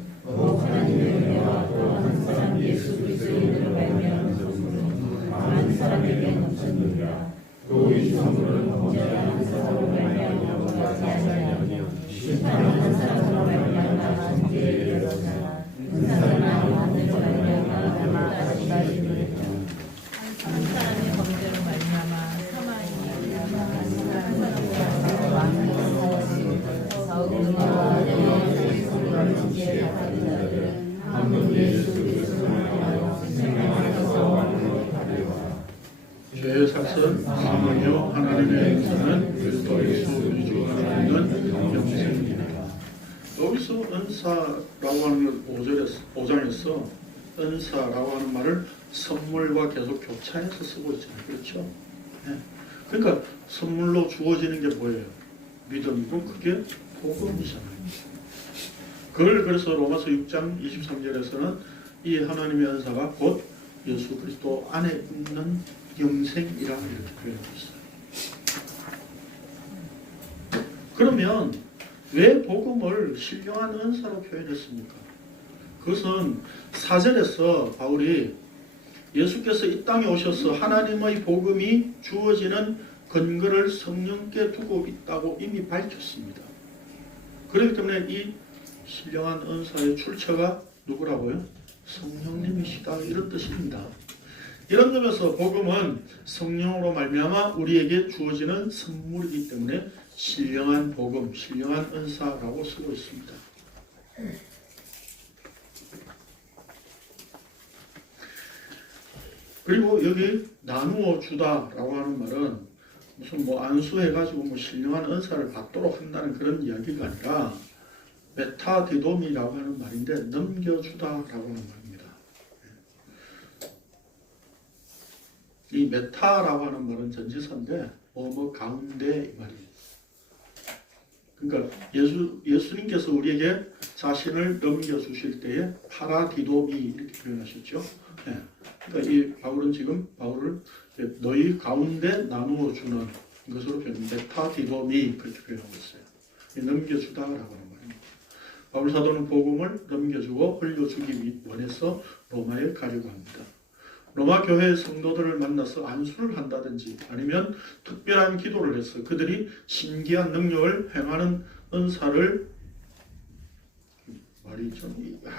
하나님의 은혜와 또 한 사람 예수 그리스도의 이름으로 말미암아 많은 사람에게 넘쳤느니라. 또 이 선물은 범죄한 한 사람으로 말미암아 받지 아니하니 심판한 한 사람으로 말미암아 정죄에 이르렀으나 은사는 하나님으로 말미암아 받지 이르렀다. 한 사람의 범죄로 말미암아 사망이 한 사람의 왕이 사하였으므로 은혜와 영광을 지혜 받은 자들은 한 분 예수 그리스도를 통하여 생명을 죄의 삭은 사망이요 하나님의 은사는 그리스도 예수 우리 주 안에 있는 영생이니라. 여기서 은사라고 하는 5장에서 은사라고 하는 말을 선물과 계속 교차해서 쓰고 있잖아요. 그렇죠? 네. 그러니까 선물로 주어지는 게 뭐예요? 믿음이고 그게 복음이잖아요. 그걸 그래서 로마서 6장 23절에서는 이 하나님의 은사가 곧 예수 그리스도 안에 있는 영생이라 이렇게 표현하고 있어요. 그러면 왜 복음을 신령한 은사로 표현했습니까? 그것은 4절에서 바울이 예수께서 이 땅에 오셔서 하나님의 복음이 주어지는 근거를 성령께 두고 있다고 이미 밝혔습니다. 그렇기 때문에 이 신령한 은사의 출처가 누구라고요? 성령님이시다 이런 뜻입니다. 이런 점에서 복음은 성령으로 말미암아 우리에게 주어지는 선물이기 때문에 신령한 복음, 신령한 은사라고 쓰고 있습니다. 그리고 여기 나누어 주다라고 하는 말은 무슨 뭐 안수해가지고 뭐 신령한 은사를 받도록 한다는 그런 이야기가 아니라 메타디돔이라고 하는 말인데 넘겨주다라고 하는 말입니다. 이 메타라고 하는 말은 전치사인데 뭐 가운데 이 말이에요. 그러니까 예수님께서 우리에게 자신을 넘겨주실 때에 파라디돔이 이렇게 표현하셨죠. 네. 그러니까 이 바울은 지금 바울을 너희 가운데 나누어 주는 것으로 표현, 메타디돔이 그렇게 표현하고 있어요. 넘겨주다라고 하는 말입니다. 바울 사도는 복음을 넘겨주고 흘려주기 원해서 로마에 가려고 합니다. 로마 교회 성도들을 만나서 안수를 한다든지 아니면 특별한 기도를 해서 그들이 신기한 능력을 행하는 은사를 말이죠.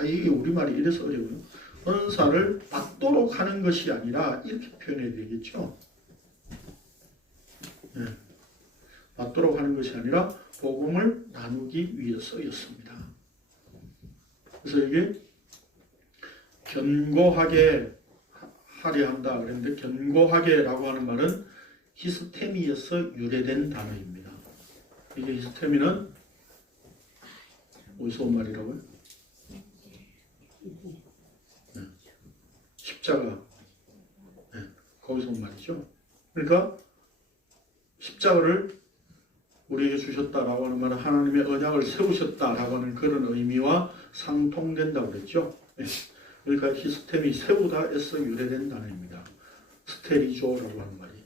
이게 우리말이 이래서 어려워요. 은사를 받도록 하는 것이 아니라 이렇게 표현해야 되겠죠. 네. 받도록 하는 것이 아니라 복음을 나누기 위해서였습니다. 그래서 이게 견고하게 하려 한다 그랬는데 견고하게라고 하는 말은 히스테미에서 유래된 단어입니다. 이게 히스테미는 어디서 온 말이라고요? 네. 십자가. 네. 거기서 온 말이죠. 그러니까 십자가를 우리에게 주셨다라고 하는 말은 하나님의 언약을 세우셨다라고 하는 그런 의미와 상통된다고 그랬죠. 네. 그러니까 히스템이 세우다에서 유래된 단어입니다. 스테리조라고 하는 말이.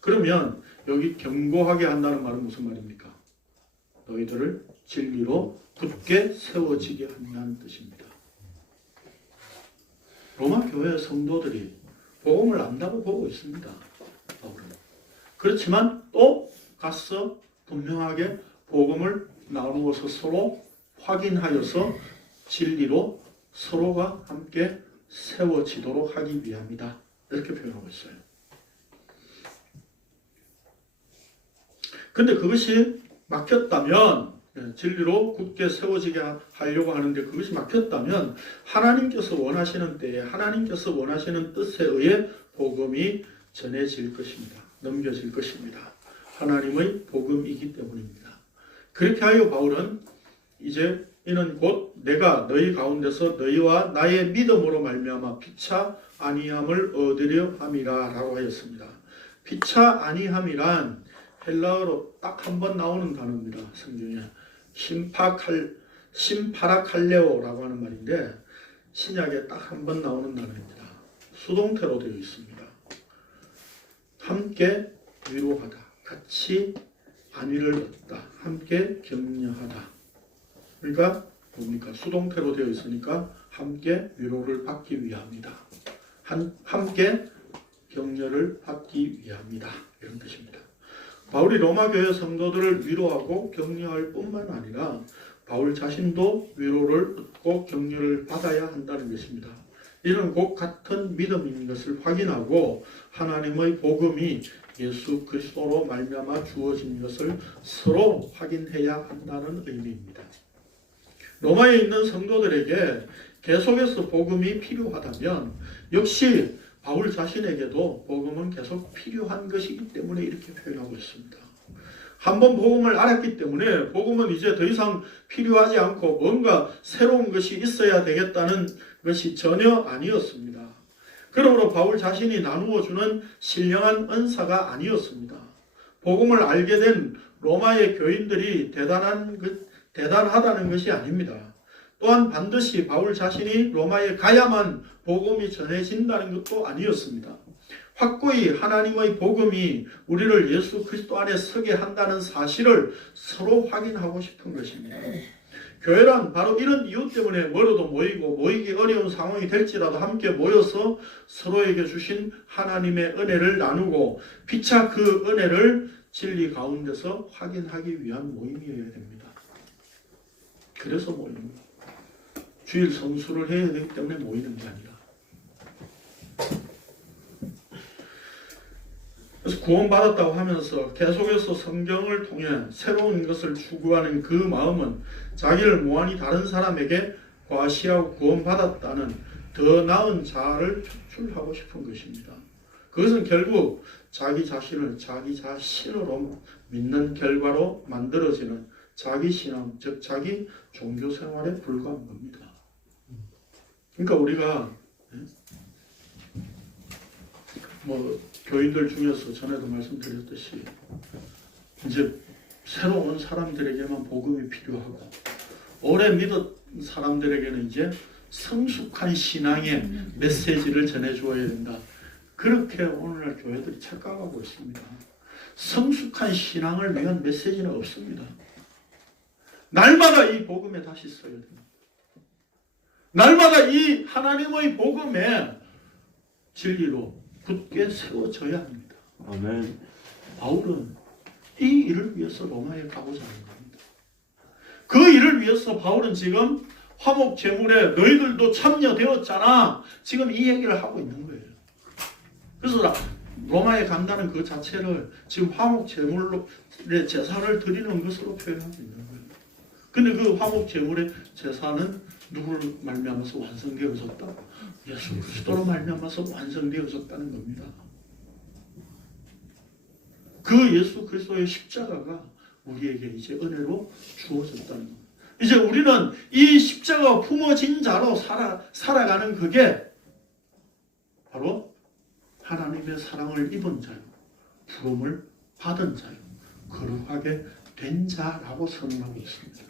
그러면 여기 견고하게 한다는 말은 무슨 말입니까? 너희들을 진리로 굳게 세워지게 한다는 뜻입니다. 로마 교회 성도들이 복음을 안다고 보고 있습니다. 바울은. 그렇지만 또 가서 분명하게 복음을 나누어서 서로 확인하여서 진리로 서로가 함께 세워지도록 하기 위함이다. 이렇게 표현하고 있어요. 근데 그것이 막혔다면, 진리로 굳게 세워지게 하려고 하는데 그것이 막혔다면 하나님께서 원하시는 때에 하나님께서 원하시는 뜻에 의해 복음이 전해질 것입니다. 넘겨질 것입니다. 하나님의 복음이기 때문입니다. 그렇게 하여 바울은 이제 이는 곧 내가 너희 가운데서 너희와 나의 믿음으로 말미암아 피차 아니함을 얻으려 함이라 라고 하였습니다. 피차 아니함이란 헬라어로 딱 한 번 나오는 단어입니다. 성경에 심파라칼레오라고 하는 말인데 신약에 딱 한 번 나오는 단어입니다. 수동태로 되어 있습니다. 함께 위로하다, 같이 안위를 얻다, 함께 격려하다. 그러니까 뭡니까? 수동태로 되어 있으니까 함께 위로를 받기 위함이다. 함께 격려를 받기 위함이다. 이런 뜻입니다. 바울이 로마 교회 성도들을 위로하고 격려할 뿐만 아니라 바울 자신도 위로를 얻고 격려를 받아야 한다는 것입니다. 이는 곧 같은 믿음인 것을 확인하고 하나님의 복음이 예수 그리스도로 말미암아 주어진 것을 서로 확인해야 한다는 의미입니다. 로마에 있는 성도들에게 계속해서 복음이 필요하다면 역시 바울 자신에게도 복음은 계속 필요한 것이기 때문에 이렇게 표현하고 있습니다. 한번 복음을 알았기 때문에 복음은 이제 더 이상 필요하지 않고 뭔가 새로운 것이 있어야 되겠다는 것이 전혀 아니었습니다. 그러므로 바울 자신이 나누어 주는 신령한 은사가 아니었습니다. 복음을 알게 된 로마의 교인들이 대단하다는 것이 아닙니다. 또한 반드시 바울 자신이 로마에 가야만 복음이 전해진다는 것도 아니었습니다. 확고히 하나님의 복음이 우리를 예수 그리스도 안에 서게 한다는 사실을 서로 확인하고 싶은 것입니다. 교회란 바로 이런 이유 때문에 멀어도 모이기 어려운 상황이 될지라도 함께 모여서 서로에게 주신 하나님의 은혜를 나누고 피차 그 은혜를 진리 가운데서 확인하기 위한 모임이어야 됩니다. 그래서 모이는 거예요. 주일 성수를 해야 되기 때문에 모이는 게 아니라. 그래서 구원받았다고 하면서 계속해서 성경을 통해 새로운 것을 추구하는 그 마음은 자기를 무한히 다른 사람에게 과시하고 구원받았다는 더 나은 자아를 표출하고 싶은 것입니다. 그것은 결국 자기 자신을 자기 자신으로 믿는 결과로 만들어지는 자기 신앙, 즉 자기 종교 생활에 불과한 겁니다. 그러니까 우리가 교인들 중에서 전에도 말씀드렸듯이 이제 새로 온 사람들에게만 복음이 필요하고 오래 믿은 사람들에게는 이제 성숙한 신앙의 메시지를 전해주어야 된다. 그렇게 오늘날 교회들이 착각하고 있습니다. 성숙한 신앙을 위한 메시지는 없습니다. 날마다 이 복음에 다시 써야 됩니다. 날마다 이 하나님의 복음에 진리로 굳게 세워져야 합니다. 아멘. 바울은 이 일을 위해서 로마에 가고자 하는 겁니다. 그 일을 위해서 바울은 지금 화목 제물에 너희들도 참여되었잖아. 지금 이 얘기를 하고 있는 거예요. 그래서 로마에 간다는 그 자체를 지금 화목 제물의 제사를 드리는 것으로 표현하고 있는 거예요. 근데 그 화목 제물의 제사는 누구를 말미암아서 완성되어졌다? 예수 그리스도로 말미암아서 완성되어졌다는 겁니다. 그 예수 그리스도의 십자가가 우리에게 이제 은혜로 주어졌다는 겁니다. 이제 우리는 이 십자가가 품어진 자로 살아가는 그게 바로 하나님의 사랑을 입은 자요, 부름을 받은 자요, 거룩하게 된 자라고 선언하고 있습니다.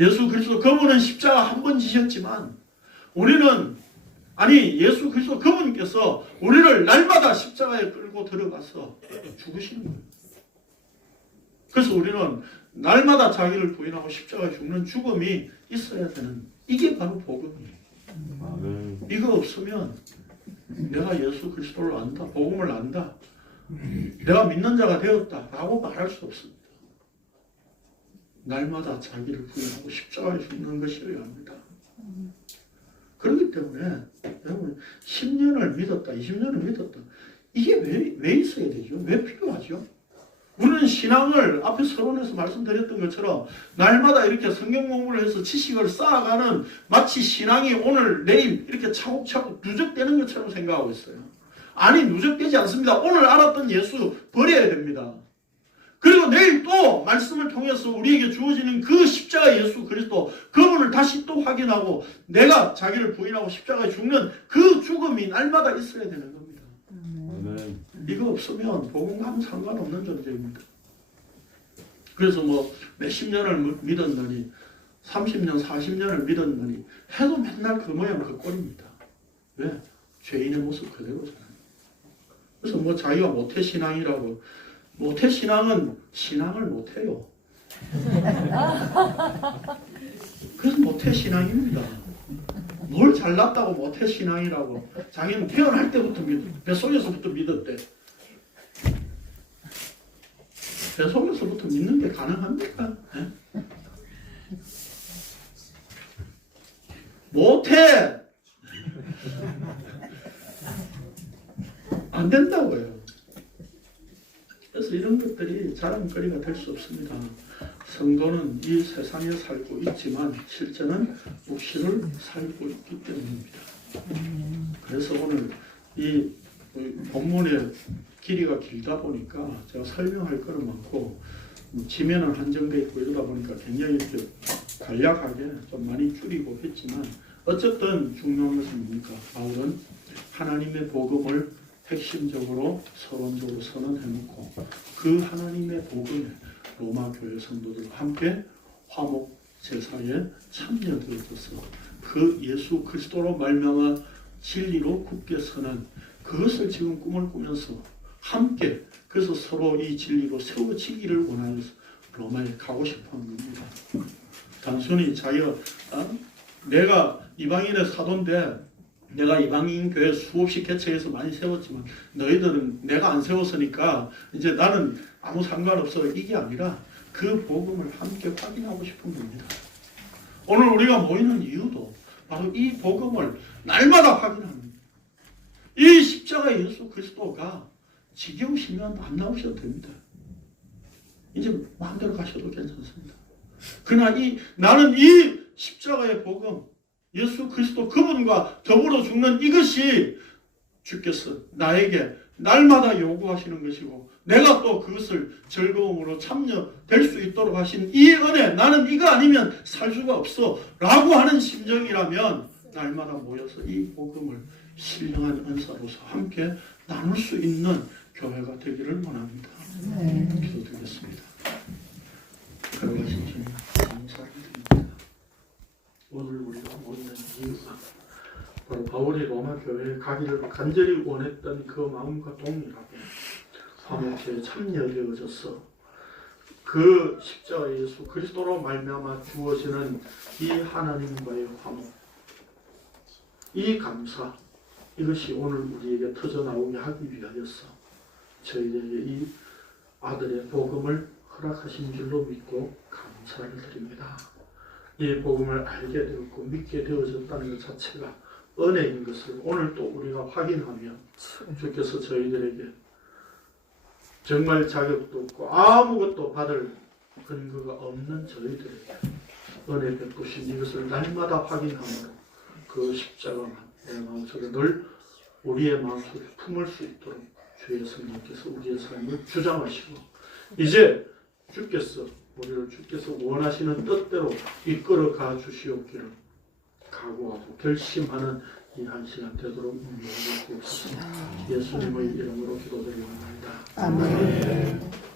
예수 그리스도 그분은 십자가 한 번 지셨지만 우리는 예수 그리스도 그분께서 우리를 날마다 십자가에 끌고 들어가서 죽으시는 거예요. 그래서 우리는 날마다 자기를 부인하고 십자가에 죽는 죽음이 있어야 되는, 이게 바로 복음이에요. 아멘. 이거 없으면 내가 예수 그리스도를 안다, 복음을 안다, 내가 믿는 자가 되었다라고 말할 수 없습니다. 날마다 자기를 부인하고 십자가에 죽는 것이어야 합니다. 그렇기 때문에 여러분 10년을 믿었다, 20년을 믿었다, 이게 왜 있어야 되죠? 왜 필요하죠? 우리는 신앙을 앞에 서론에서 말씀드렸던 것처럼 날마다 이렇게 성경 공부를 해서 지식을 쌓아가는, 마치 신앙이 오늘 내일 이렇게 차곡차곡 누적되는 것처럼 생각하고 있어요. 아니, 누적되지 않습니다. 오늘 알았던 예수 버려야 됩니다. 그리고 내일 또 말씀을 통해서 우리에게 주어지는 그 십자가 예수 그리스도, 그분을 다시 또 확인하고 내가 자기를 부인하고 십자가에 죽는 그 죽음이 날마다 있어야 되는 겁니다. 아멘. 이거 없으면 복음과는 상관없는 존재입니다. 그래서 몇십 년을 믿었느니 30년, 40년을 믿었느니 해도 맨날 그 모양 그 꼴입니다. 왜? 죄인의 모습 그대로잖아요. 그래서 자기가 모태신앙이라고, 모태신앙은 신앙을 못해요. 그래서 모태신앙입니다. 뭘 잘났다고 모태신앙이라고. 자기는 태어날 때부터 뱃속에서부터 믿었대. 뱃속에서부터 믿는 게 가능합니까? 네? 못해! 안 된다고요. 그래서 이런 것들이 자랑거리가 될 수 없습니다. 성도는 이 세상에 살고 있지만 실제는 육신을 살고 있기 때문입니다. 그래서 오늘 이 본문의 길이가 길다 보니까 제가 설명할 거는 많고 지면은 한정돼 있고 이러다 보니까 굉장히 이렇게 간략하게 좀 많이 줄이고 했지만 어쨌든 중요한 것은 뭡니까? 바울은 하나님의 복음을 핵심적으로 서론적으로 선언해놓고 그 하나님의 복음에 로마 교회 성도들과 함께 화목 제사에 참여되어져서 그 예수 그리스도로 말미암아 진리로 굳게 서는 그것을 지금 꿈을 꾸면서 함께 그래서 서로 이 진리로 세워지기를 원하여서 로마에 가고 싶어하는 겁니다. 단순히 내가 이방인의 사도인데 내가 이방인 교회 수없이 개척해서 많이 세웠지만 너희들은 내가 안 세웠으니까 이제 나는 아무 상관없어 이게 아니라 그 복음을 함께 확인하고 싶은 겁니다. 오늘 우리가 모이는 이유도 바로 이 복음을 날마다 확인하는 거예요. 이 십자가 예수 그리스도가 지겨우시면 안 나오셔도 됩니다. 이제 마음대로 가셔도 괜찮습니다. 그러나 나는 이 십자가의 복음, 예수 그리스도 그분과 더불어 죽는 이것이 주께서 나에게 날마다 요구하시는 것이고 내가 또 그것을 즐거움으로 참여될 수 있도록 하신 이 은혜, 나는 이거 아니면 살 수가 없어 라고 하는 심정이라면 날마다 모여서 이 복음을 신령한 은사로서 함께 나눌 수 있는 교회가 되기를 원합니다. 기도드리겠습니다. 걸어가신 주님 감사를 드립니다. 오늘 우리가 모이는 이유가 바로 바울이 로마 교회에 가기를 간절히 원했던 그 마음과 동일하게 화목제에 참여되어져서 그 십자가 예수 그리스도로 말미암아 주어지는 이 하나님과의 화목, 이 감사, 이것이 오늘 우리에게 터져나오게 하기 위하여서 저희에게 이 아들의 복음을 허락하신 줄로 믿고 감사를 드립니다. 이 복음을 알게 되었고 믿게 되어졌다는 것 자체가 은혜인 것을 오늘 또 우리가 확인하며 주께서 저희들에게 정말 자격도 없고 아무것도 받을 근거가 없는 저희들에게 은혜 베푸신 이것을 날마다 확인함으로 그 십자가만 내 마음속에 늘 우리의 마음속에 품을 수 있도록 주의 성령께서 우리의 삶을 주장하시고 이제 주께서 우리를 주께서 원하시는 뜻대로 이끌어가 주시옵기를 각오하고 결심하는 이 한 시간 되도록 인도하여 주옵소서. 예수님의 이름으로 기도드리옵나이다. 아멘.